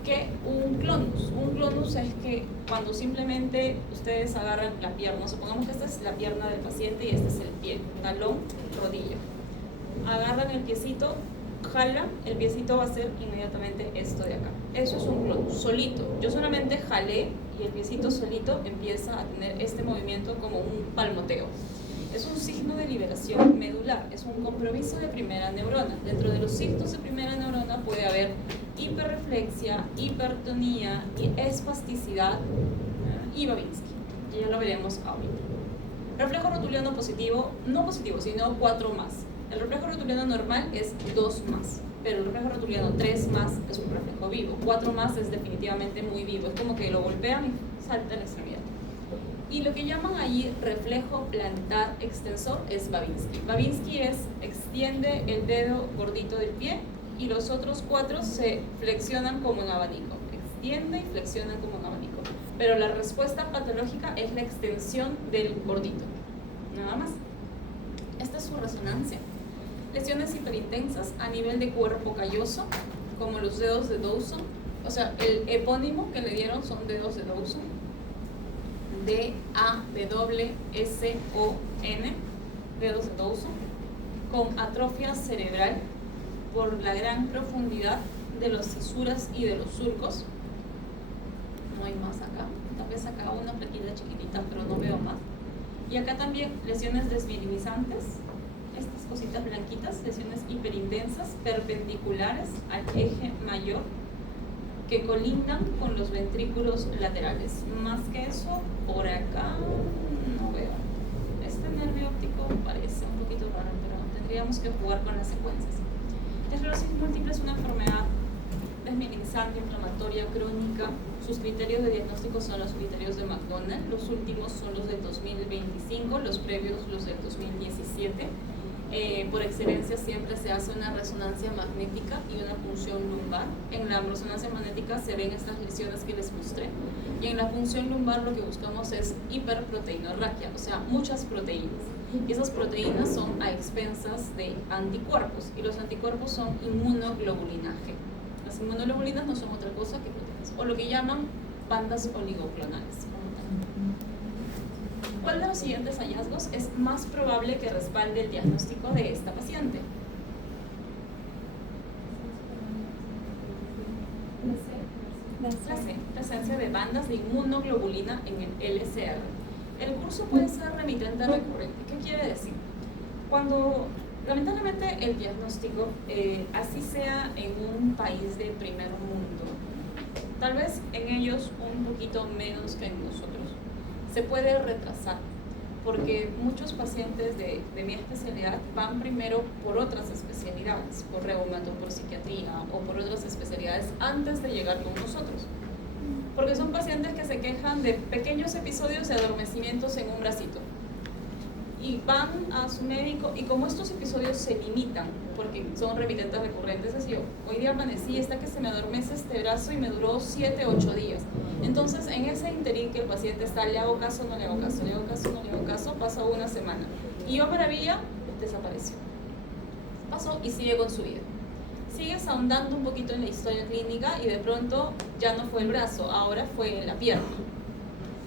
que un clonus. Un clonus es que cuando simplemente ustedes agarran la pierna, supongamos que esta es la pierna del paciente y este es el pie, talón, rodilla. Agarran el piecito, jalan, el piecito va a hacer inmediatamente esto de acá. Eso es un clonus, solito. Yo solamente jalé y el piecito solito empieza a tener este movimiento como un palmoteo. Es un signo de liberación medular, es un compromiso de primera neurona. Dentro de los signos de primera neurona puede haber hiperreflexia, hipertonía, espasticidad y Babinski. Y ya lo veremos ahorita. Reflejo rotuliano positivo, no positivo, sino 4 más. El reflejo rotuliano normal es 2 más, pero el reflejo rotuliano 3 más es un reflejo vivo. 4 más es definitivamente muy vivo, es como que lo golpean y salta la extremidad. Y lo que llaman allí reflejo plantar extensor es Babinski. Babinski extiende el dedo gordito del pie y los otros 4 se flexionan como un abanico. Extiende y flexiona como un abanico. Pero la respuesta patológica es la extensión del gordito. Nada más. Esta es su resonancia. Lesiones hiperintensas a nivel de cuerpo calloso, como los dedos de Dawson. O sea, el epónimo que le dieron son dedos de Dawson. D-A-W-S-O-N, dedos de Dawson, con atrofia cerebral por la gran profundidad de las fisuras y de los surcos. No hay más acá, tal vez acá una plaquita chiquitita, pero no veo más. Y acá también lesiones desminimizantes, estas cositas blanquitas, lesiones hiperintensas, perpendiculares al eje mayor, que colindan con los ventrículos laterales. Más que eso, por acá no veo. Este nervio óptico parece un poquito raro, pero tendríamos que jugar con las secuencias. La esclerosis múltiple es una enfermedad desminimizante, inflamatoria, crónica. Sus criterios de diagnóstico son los criterios de McDonald. Los últimos son los del 2025, los previos los del 2017. Por excelencia siempre se hace una resonancia magnética y una punción lumbar. En la resonancia magnética se ven estas lesiones que les mostré y en la punción lumbar lo que buscamos es hiperproteinorraquia, o sea, muchas proteínas. Y esas proteínas son a expensas de anticuerpos y los anticuerpos son inmunoglobulinaje. Las inmunoglobulinas no son otra cosa que proteínas, o lo que llaman bandas oligoclonales. ¿Cuál de los siguientes hallazgos es más probable que respalde el diagnóstico de esta paciente? La C, presencia de bandas de inmunoglobulina en el LCR. El curso puede ser remitente recurrente. ¿Qué quiere decir? Cuando, lamentablemente, el diagnóstico, así sea en un país de primer mundo, tal vez en ellos un poquito menos que en nosotros, se puede retrasar, porque muchos pacientes de mi especialidad van primero por otras especialidades, por reumato, por psiquiatría o por otras especialidades antes de llegar con nosotros. Porque son pacientes que se quejan de pequeños episodios de adormecimientos en un bracito. Y van a su médico, y como estos episodios se limitan, porque son remitentes recurrentes, es decir, hoy día amanecí, está que se me adormece este brazo y me duró 7, 8 días. Entonces, en ese interín que el paciente está, le hago caso, no le hago caso, le hago caso, no le hago caso, pasa una semana. Y yo, maravilla, desapareció. Pasó y sigue con su vida. Sigues ahondando un poquito en la historia clínica y de pronto ya no fue el brazo, ahora fue la pierna.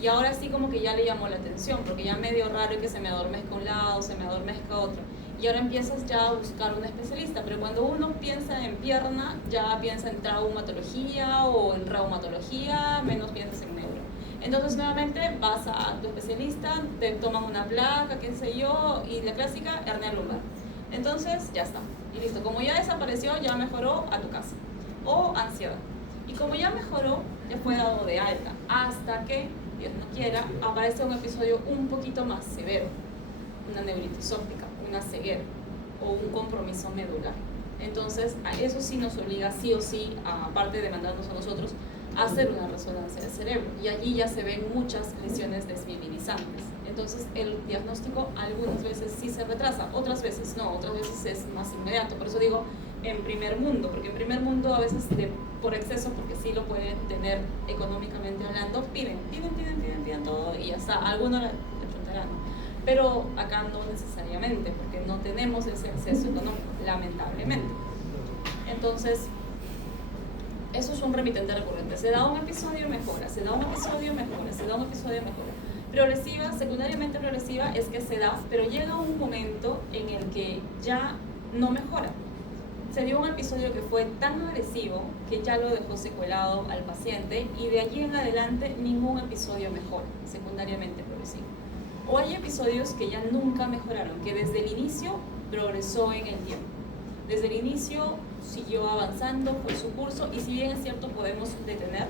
Y ahora sí como que ya le llamó la atención, porque ya medio raro que se me adormezca un lado, se me adormezca otro. Y ahora empiezas ya a buscar un especialista, pero cuando uno piensa en pierna, ya piensa en traumatología o en reumatología, menos piensas en neuro. Entonces nuevamente vas a tu especialista, te toman una placa, qué sé yo, y la clásica, hernia lumbar. Entonces ya está, y listo. Como ya desapareció, ya mejoró, a tu casa. O ansiedad. Y como ya mejoró, ya fue dado de alta, hasta que, Dios no quiera, aparece un episodio un poquito más severo, una neuritis óptica, una ceguera o un compromiso medular. Entonces, a eso sí nos obliga sí o sí, aparte de mandarnos a nosotros, a hacer una resonancia del cerebro. Y allí ya se ven muchas lesiones desmimelinizantes. Entonces, el diagnóstico algunas veces sí se retrasa, otras veces no, otras veces es más inmediato. Por eso digo en primer mundo, porque en primer mundo a veces por exceso, porque sí lo pueden tener económicamente hablando, piden todo y ya está, algunos le chuntarán. Pero acá no necesariamente, porque no tenemos ese acceso económico, lamentablemente. Entonces, eso es un remitente recurrente. Se da un episodio, mejora, se da un episodio, mejora, se da un episodio, mejora. Progresiva, secundariamente progresiva, es que se da, pero llega un momento en el que ya no mejora. Se dio un episodio que fue tan agresivo que ya lo dejó secuelado al paciente y de allí en adelante ningún episodio mejora, secundariamente progresivo. O hay episodios que ya nunca mejoraron, que desde el inicio progresó en el tiempo. Desde el inicio siguió avanzando, fue su curso, y si bien es cierto podemos detener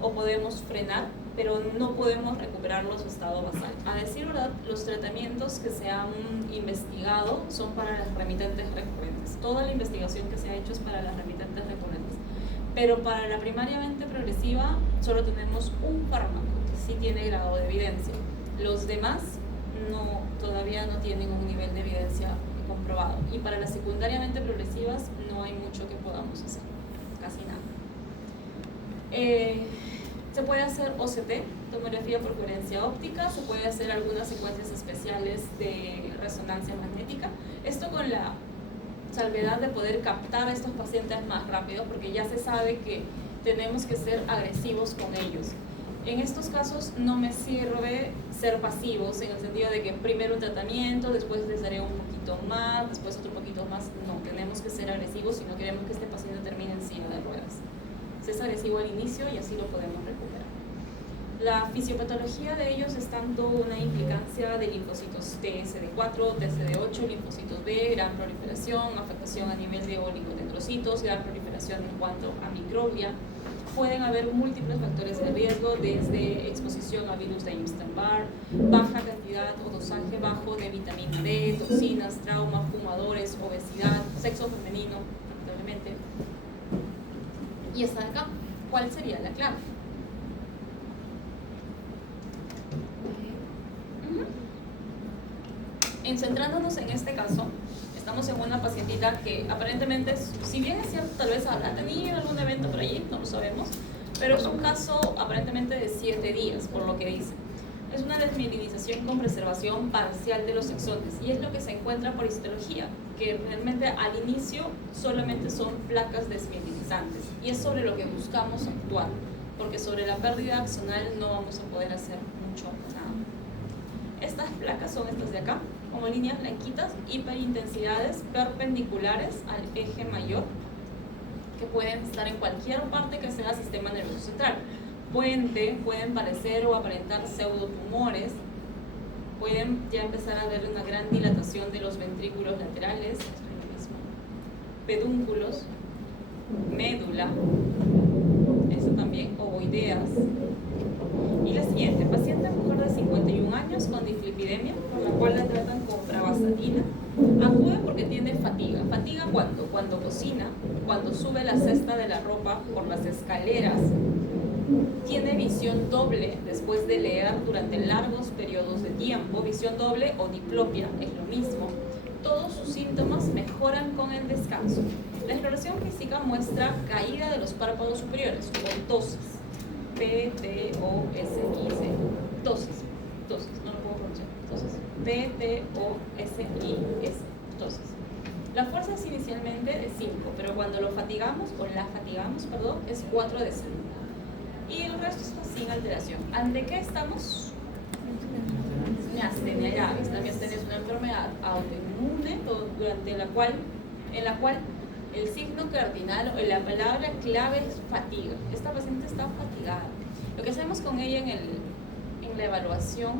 o podemos frenar, pero no podemos recuperarlo a su estado basal. A decir verdad, los tratamientos que se han investigado son para las remitentes recurrentes. Toda la investigación que se ha hecho es para las remitentes recurrentes. Pero para la primariamente progresiva solo tenemos un fármaco que sí tiene grado de evidencia. Los demás todavía no tienen un nivel de evidencia comprobado. Y para las secundariamente progresivas no hay mucho que podamos hacer, casi nada. Se puede hacer OCT, tomografía por coherencia óptica, se puede hacer algunas secuencias especiales de resonancia magnética. Esto con la salvedad de poder captar a estos pacientes más rápido, porque ya se sabe que tenemos que ser agresivos con ellos. En estos casos no me sirve ser pasivos, en el sentido de que primero un tratamiento, después les daré un poquito más, después otro poquito más. No, tenemos que ser agresivos si no queremos que este paciente termine en silla de ruedas. Se es agresivo al inicio y así lo podemos recuperar. La fisiopatología de ellos es tanto una implicancia de linfocitos TSD4, TSD8, linfocitos B, gran proliferación, afectación a nivel de oligodendrocitos, gran proliferación en cuanto a microglia. Pueden haber múltiples factores de riesgo, desde exposición a virus de Epstein-Barr, baja cantidad o dosaje bajo de vitamina D, toxinas, trauma, fumadores, obesidad, sexo femenino, lamentablemente. Y está acá. ¿Cuál sería la clave? Centrándonos en este caso, estamos en una pacientita que aparentemente, si bien es cierto, tal vez habrá tenido algún evento por allí, no lo sabemos, pero es un caso aparentemente de 7 días, por lo que dice. Es una desmielinización con preservación parcial de los exones, y es lo que se encuentra por histología, que realmente al inicio solamente son placas desmielinizantes. y es sobre lo que buscamos actuar, porque sobre la pérdida axonal no vamos a poder hacer mucho nada. Estas placas son estas de acá, como líneas blanquitas, hiperintensidades perpendiculares al eje mayor, que pueden estar en cualquier parte que sea sistema nervioso central. Pueden parecer o aparentar pseudotumores, pueden ya empezar a ver una gran dilatación de los ventrículos laterales, esto es lo mismo, pedúnculos, médula, esto también, ovoideas. Y la siguiente, paciente mujer de 51 años con dislipidemia, por la cual la tratan con pravastatina. Acude porque tiene fatiga. ¿Fatiga cuándo? Cuando cocina, cuando sube la cesta de la ropa por las escaleras. Tiene visión doble después de leer durante largos periodos de tiempo. Visión doble o diplopia es lo mismo. Todos sus síntomas mejoran con el descanso. La exploración física muestra caída de los párpados superiores o tosis. P-T-O-S-I-C. Tosis, no lo puedo pronunciar. Tosis. P-T-O-S-I-S. Tosis. La fuerza es inicialmente de 5, pero cuando lo fatigamos, o la fatigamos, perdón, es 4 de 5. Y el resto está sin alteración. ¿Ante qué estamos? Miastenia gravis. La miastenia es una enfermedad autoinmune en la cual el signo cardinal o la palabra clave es fatiga. Esta paciente está fatigada. Lo que hacemos con ella en la evaluación,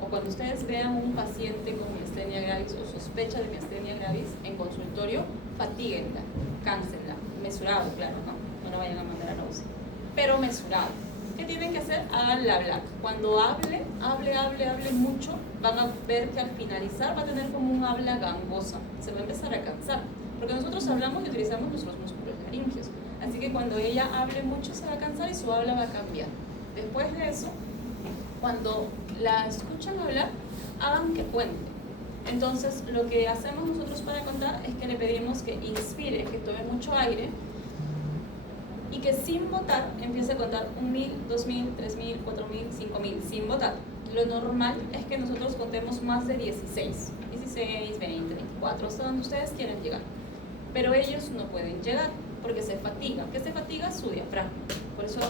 o cuando ustedes vean un paciente con miastenia gravis o sospecha de miastenia gravis en consultorio, fatíguenla, cáncenla, mesurado, claro, no la vayan a mandar a la UCI, pero mesurado. ¿Qué tienen que hacer? Hagan la black. Cuando hable mucho, van a ver que al finalizar va a tener como un habla gangosa, se va a empezar a cansar. Porque nosotros hablamos y utilizamos nuestros músculos laringeos. Así que cuando ella hable mucho se va a cansar y su habla va a cambiar. Después de eso, cuando la escuchan hablar, hagan que cuente. Entonces, lo que hacemos nosotros para contar es que le pedimos que inspire, que tome mucho aire y que sin botar empiece a contar 1.000, 2.000, 3.000, 4.000, 5.000, sin botar. Lo normal es que nosotros contemos más de 16, 20, 24, hasta donde ustedes quieran llegar. Pero ellos no pueden llegar porque se fatiga. ¿Qué se fatiga? Su diafragma. Por eso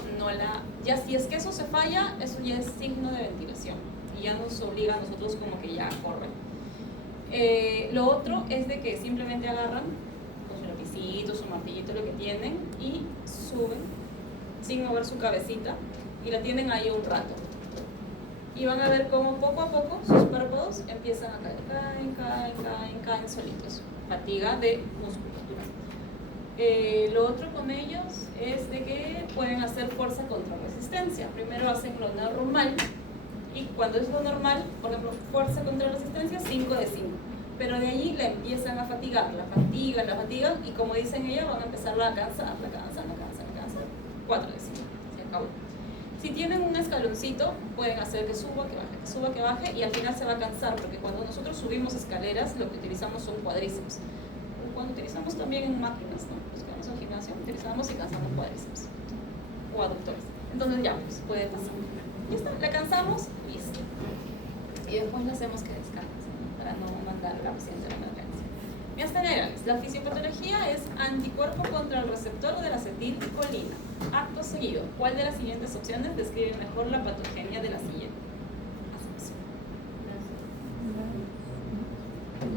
ya si es que eso se falla, eso ya es signo de ventilación y ya nos obliga a nosotros como que ya corren. Lo otro es de que simplemente agarran con su lapicito, su martillito, lo que tienen, y suben sin mover su cabecita y la tienen ahí un rato. Y van a ver cómo poco a poco sus párpados empiezan a caer, caen solitos. Fatiga de musculatura. Lo otro con ellos es de que pueden hacer fuerza contra resistencia. Primero hacen lo normal, y cuando es lo normal, por ejemplo, fuerza contra resistencia, 5 de 5. Pero de allí la empiezan a fatigar, la fatigan, y como dicen ellas, van a empezarla a cansar, 4 de 5. Se acabó. Si tienen un escaloncito, pueden hacer que suba, que baje, y al final se va a cansar, porque cuando nosotros subimos escaleras, lo que utilizamos son cuádriceps. Cuando utilizamos también en máquinas, ¿no? Los que vamos al gimnasio, utilizamos y cansamos cuádriceps o aductores. Entonces ya, pues puede pasar. Ya está, la cansamos, listo. Y después le hacemos que descanse, ¿no? Para no mandar a la paciente a la emergencia. Miastenia gravis. La fisiopatología es anticuerpo contra el receptor de la acetilcolina. Acto seguido, ¿cuál de las siguientes opciones describe mejor la patogenia de la siguiente acepción?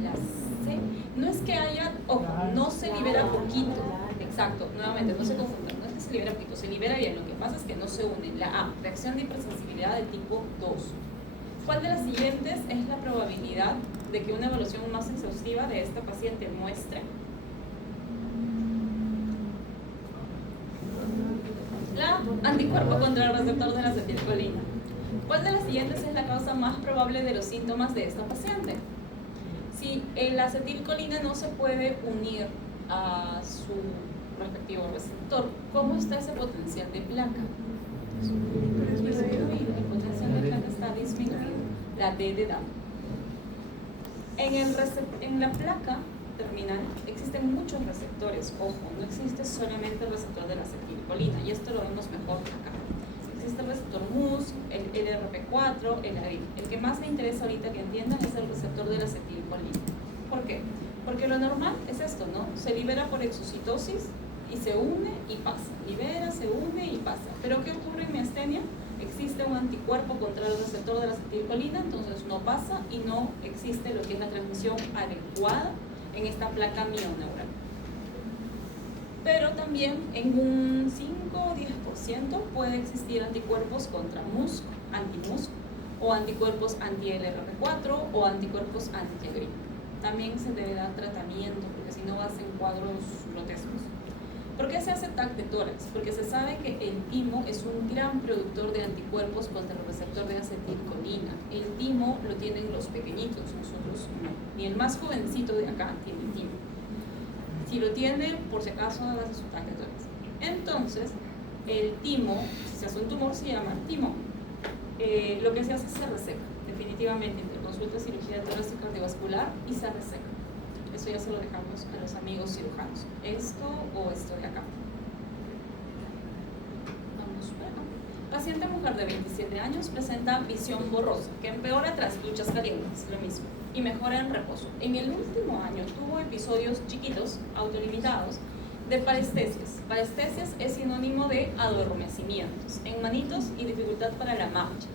La C. No es que haya, ojo, no se libera poquito. Exacto, nuevamente, no se confundan, no es que se libera poquito, se libera bien. Lo que pasa es que no se une. La A, reacción de hipersensibilidad de tipo 2. ¿Cuál de las siguientes es la probabilidad de que una evaluación más exhaustiva de esta paciente muestre? La anticuerpo contra el receptor de la acetilcolina. ¿Cuál de las siguientes es la causa más probable de los síntomas de esta paciente? Si la acetilcolina no se puede unir a su respectivo receptor, ¿cómo está ese potencial de placa? Disminuido. El potencial de placa está disminuido. La D de DAM. En la placa terminal existen muchos receptores. Ojo, no existe solamente el receptor de la acetilcolina, y esto lo vemos mejor acá. Existe el receptor MUS, el LRP4, el ARID. El que más me interesa ahorita que entiendan es el receptor de la acetilcolina. ¿Por qué? Porque lo normal es esto, ¿no? Se libera por exocitosis y se une y pasa, libera, se une y pasa. Pero ¿qué ocurre en miastenia? Existe un anticuerpo contra el receptor de la acetilcolina, entonces no pasa y no existe lo que es la transmisión adecuada en esta placa mioneural. Pero también en un 5 o 10% puede existir anticuerpos contra MuSK, anti-MuSK, o anticuerpos anti-LRP4 o anticuerpos anti-gripe. También se debe dar tratamiento, porque si no vas en cuadros grotescos. ¿Por qué se hace TAC de tórax? Porque se sabe que el timo es un gran productor de anticuerpos contra el receptor de acetilcolina. El timo lo tienen los pequeñitos, nosotros no. Ni el más jovencito de acá tiene timo. Si lo tiene, por si acaso, hagas su TAC de tórax. Entonces, el timo, si se hace un tumor, se llama timo. Lo que se hace es se reseca, definitivamente, entre consulta, cirugía torácica cardiovascular y se reseca. Eso ya se lo dejamos a los amigos cirujanos. Esto o esto de acá. Vamos por acá. Paciente mujer de 27 años presenta visión borrosa, que empeora tras duchas calientes, lo mismo, y mejora en reposo. En el último año tuvo episodios chiquitos, autolimitados, de parestesias. Parestesias es sinónimo de adormecimientos en manitos y dificultad para la marcha.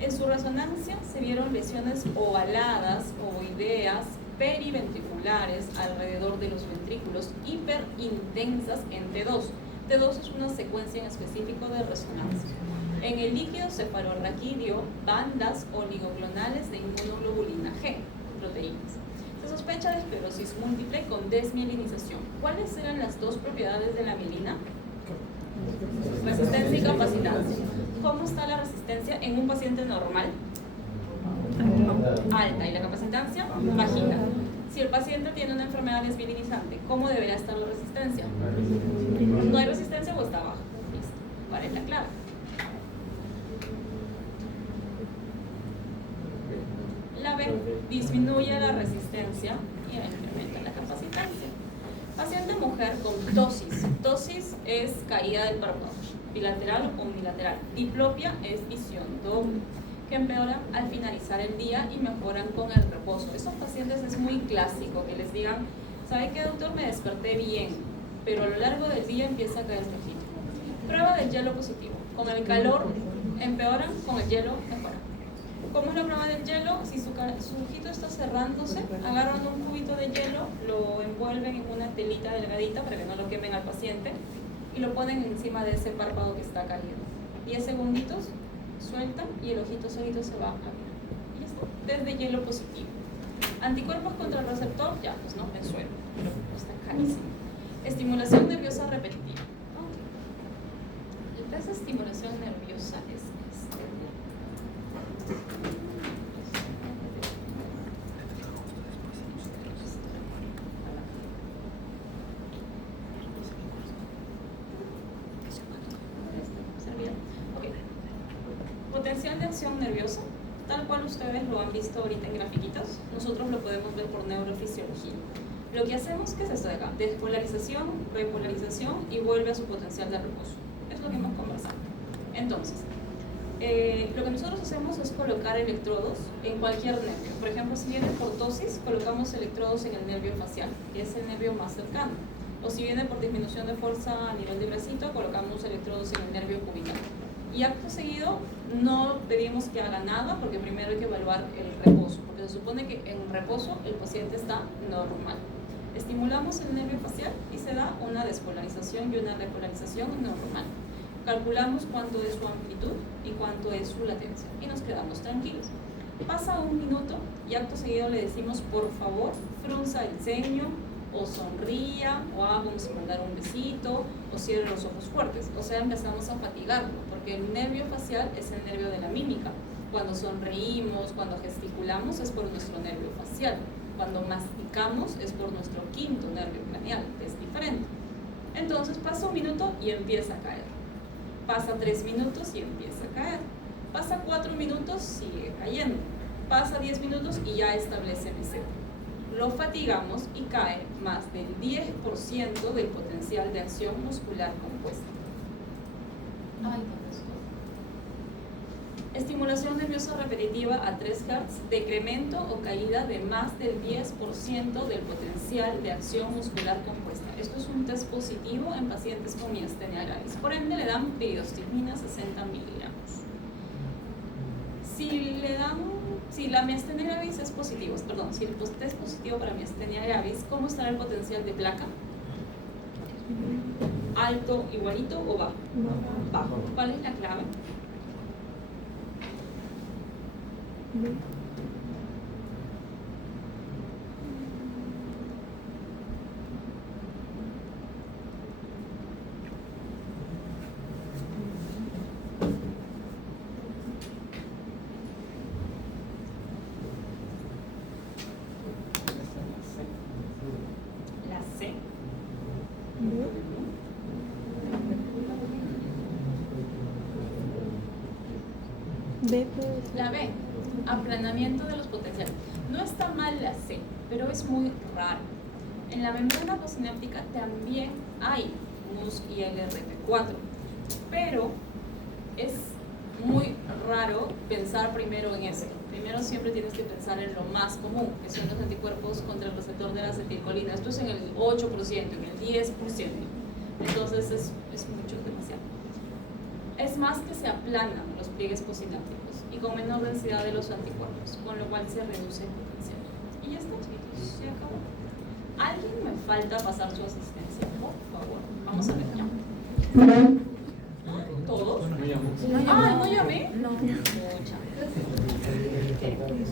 En su resonancia se vieron lesiones ovaladas, ovoideas, periventriculares alrededor de los ventrículos hiperintensas en T2. T2 es una secuencia en específico de resonancia. En el líquido cefalorraquídeo, bandas oligoclonales de inmunoglobulina G, proteínas. Se sospecha de esclerosis múltiple con desmielinización. ¿Cuáles eran las dos propiedades de la mielina? Resistencia y capacitancia. ¿Cómo está la resistencia en un paciente normal? Alta. ¿Y la capacitancia? Bajita. Si el paciente tiene una enfermedad desmielinizante, ¿cómo debería estar la resistencia? ¿No hay resistencia o está baja? Listo. ¿Cuál es la clave? La B disminuye la resistencia y incrementa la capacitancia. Paciente mujer con tosis. Tosis es caída del párpado, bilateral o unilateral. Diplopia es visión doble, que empeora al finalizar el día y mejoran con el reposo. Esos pacientes es muy clásico que les digan, ¿sabe qué, doctor? Me desperté bien, pero a lo largo del día empieza a caer flojito. Prueba del hielo positivo. Con el calor empeoran, con el hielo mejoran. ¿Cómo es la prueba del hielo? Si su ojito está cerrándose, agarran un cubito de hielo, lo envuelven en una telita delgadita para que no lo quemen al paciente y lo ponen encima de ese párpado que está cayendo. 10 segunditos, sueltan y el ojito solito se va a abrir. Y ya está. Desde hielo positivo. Anticuerpos contra el receptor, ya, pues no, en suelo, pero está carísimo. Estimulación nerviosa repetitiva. El test de estimulación nerviosa es este. Potencial de acción nerviosa, tal cual ustedes lo han visto ahorita en grafiquitos, nosotros lo podemos ver por neurofisiología. Lo que hacemos, ¿qué es esto de acá? Despolarización, repolarización y vuelve a su potencial de reposo. Es lo que hemos conversado. Entonces, lo que nosotros hacemos es colocar electrodos en cualquier nervio. Por ejemplo, si viene por tosis, colocamos electrodos en el nervio facial, que es el nervio más cercano. O si viene por disminución de fuerza a nivel de bracito, colocamos electrodos en el nervio cubital. Y acto seguido no pedimos que haga nada porque primero hay que evaluar el reposo, porque se supone que en reposo el paciente está normal. Estimulamos el nervio facial y se da una despolarización y una repolarización normal. Calculamos cuánto es su amplitud y cuánto es su latencia y nos quedamos tranquilos. Pasa un minuto y acto seguido le decimos, por favor, frunza el ceño o sonría o haga como si mandara un besito o cierre los ojos fuertes. O sea, empezamos a fatigarlo porque el nervio facial es el nervio de la mímica. Cuando sonreímos, cuando gesticulamos es por nuestro nervio facial. Cuando masticamos es por nuestro quinto nervio craneal, que es diferente. Entonces pasa un minuto y empieza a caer. Pasa 3 minutos y empieza a caer. Pasa 4 minutos, sigue cayendo. Pasa 10 minutos y ya establece meseta. Lo fatigamos y cae más del 10% del potencial de acción muscular compuesta. Ay, ¿dónde estoy? Estimulación nerviosa repetitiva a 3 Hz, decremento o caída de más del 10% del potencial de acción muscular compuesta. Esto es un test positivo en pacientes con miastenia gravis. Por ende, le dan piridostigmina 60 miligramos. Si la miastenia gravis es positivo, perdón, si el test es positivo para miastenia gravis, ¿cómo estará el potencial de placa? ¿Alto, igualito o bajo? Bajo. ¿Cuál es la clave? La C. B, pues. La B, aplanamiento de los potenciales. No está mal la C, pero es muy raro. En la membrana postsináptica también hay MUS y LRP4, pero es muy raro pensar primero en ese. Primero siempre tienes que pensar en lo más común, que son los anticuerpos contra el receptor de la acetilcolina. Esto es en el 8%, en el 10%. Entonces es mucho, demasiado. Es más que se aplanan los pliegues postsinápticos y con menor densidad de los anticuerpos, con lo cual se reduce el potencial. Y ya está, chicos, se acabó. ¿Alguien me falta pasar su asistencia? Por favor, vamos a ver ya. ¿Todos? No llamó. Ah, ¿no llamé? No. Muchas gracias.